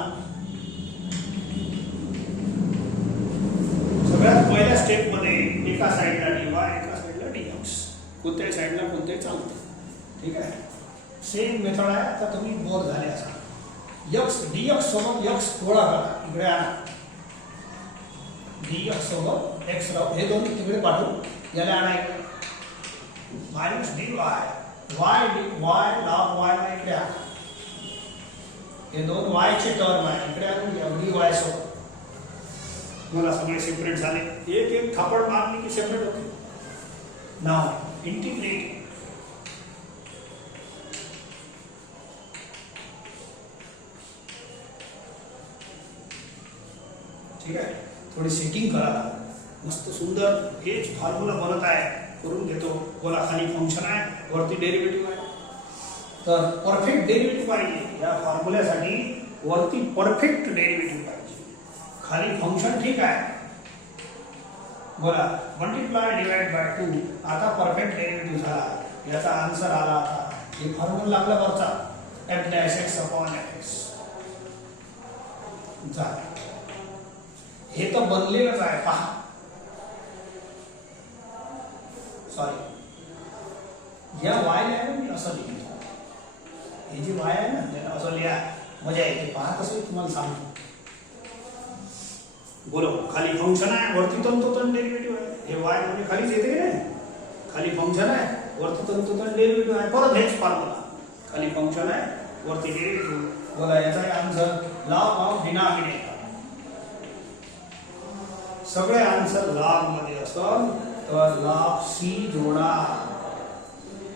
सगळ्यात पहिल्या स्टेप मध्ये एका साइडला dy, एका साइडला dx. कोणत्याही साइडला कोणतेही चालते. ठीक आहे. सेम मेथड आहे. आता तुम्ही बोर झाले असा. x dx सोबत x गोळा करा. इकडे आणा. dx सोबत x राहू. हे दोन तिकडे पाठवू. याला आणा इकडे. Minus dy y log y ला इकडे आणा. हे दोन y चे टर्म आहे. इकडे आणून घ्या dy सोबत. मला सगळे सेपरेट झाले. एक थापड मारली की सेपरेट होते. नाव इंटिग्रेट. ठीक आहे. थोडी सेटिंग करा. मस्त सुंदर हेच फॉर्म्युला बनत आहे. करून घेतो. बोला खाली फंक्शन आहे, वरती डेरिव्हेटिव्ह आहे. तर परफेक्ट डेरिव्हेटिव्ह पाहिजे. या फॉर्म्युल्यासाठी वरती परफेक्ट डेरिव्हेटिव्ह पाहिजे. खाली फंक्शन ठीक आहे. बोला मल्टिप्लाय डिवाइड बाय 2. आता परफेक्ट डेरिव्हेटिव्ह झाला. याचा आन्सर आला. आता हे फॉर्म्युला लागला वरचा f'(x)/x. झाला. हे तर बनलेलंच आहे. पहा. सॉरी, या y ला आहे मी असं लिहिलं. हे जे y आहे ना त्याला असं लिहा. मजा येते. पहा कसं तुम्हाला सांगतो. बोलो खाली फंक्शन आहे, वरती तंतोतंत डेरिव्हेटिव्ह आहे. हे y म्हणजे खालीच येते की नाही. खाली फंक्शन आहे, वरती तंतोतंत डेरिव्हेटिव्ह आहे. परत हेच फॉर्म्युला. खाली फंक्शन आहे, वरती डेरिव्हेटिव्ह. बोला याचा आन्सर लॉग ऑफ डिनॉमिनेटर. सगळे आन्सर लॉग मध्ये असेल तर लॉग c जोडा.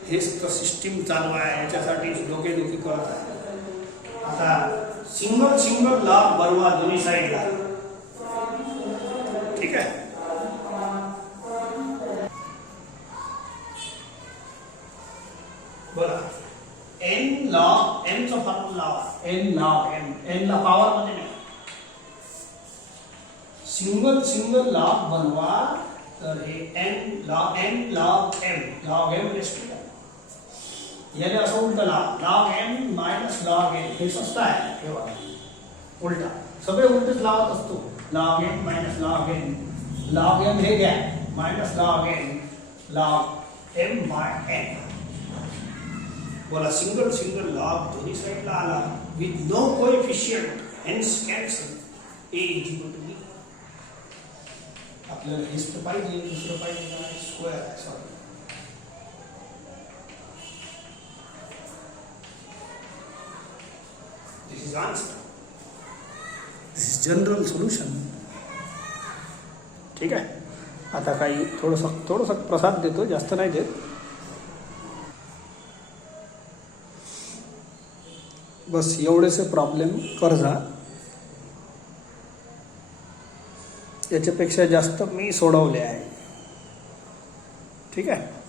हेच तर सिस्टीम चालू आहे. याच्यासाठी डोकेदुखी करत आहे. आता सिंगल लॉग बनवा दोन्ही साईडला. ठीक आहे. बोला n log n चा फॉर्म्युला लावा. n log n. n ला पॉवर मध्ये नाही. सिंगल लॉग बनवा, तर हे n log m raise to n, याला असं उलट log m minus log n, हे स्वस्त आहे हे बघा, उलटा सगळे उलटच लावत असतो, log m minus log m हे घ्या minus log m by n. बोला सिंगल लॉग दोन्ही साईडला आला with no coefficient, hence cancel, a is equal to b. आपल्याला हेच तर पाहिजे, दुसरं पाहिजे नाही, स्क्वेअर आहे, sorry. This is answer, this is general solution. ठीक आहे. आता काही थोडंसं प्रसाद देतो, जास्त नाही देत. बस एवढेसे प्रॉब्लेम कर जा, याच्यापेक्षा जास्त मी सोडवले आहे. ठीक आहे.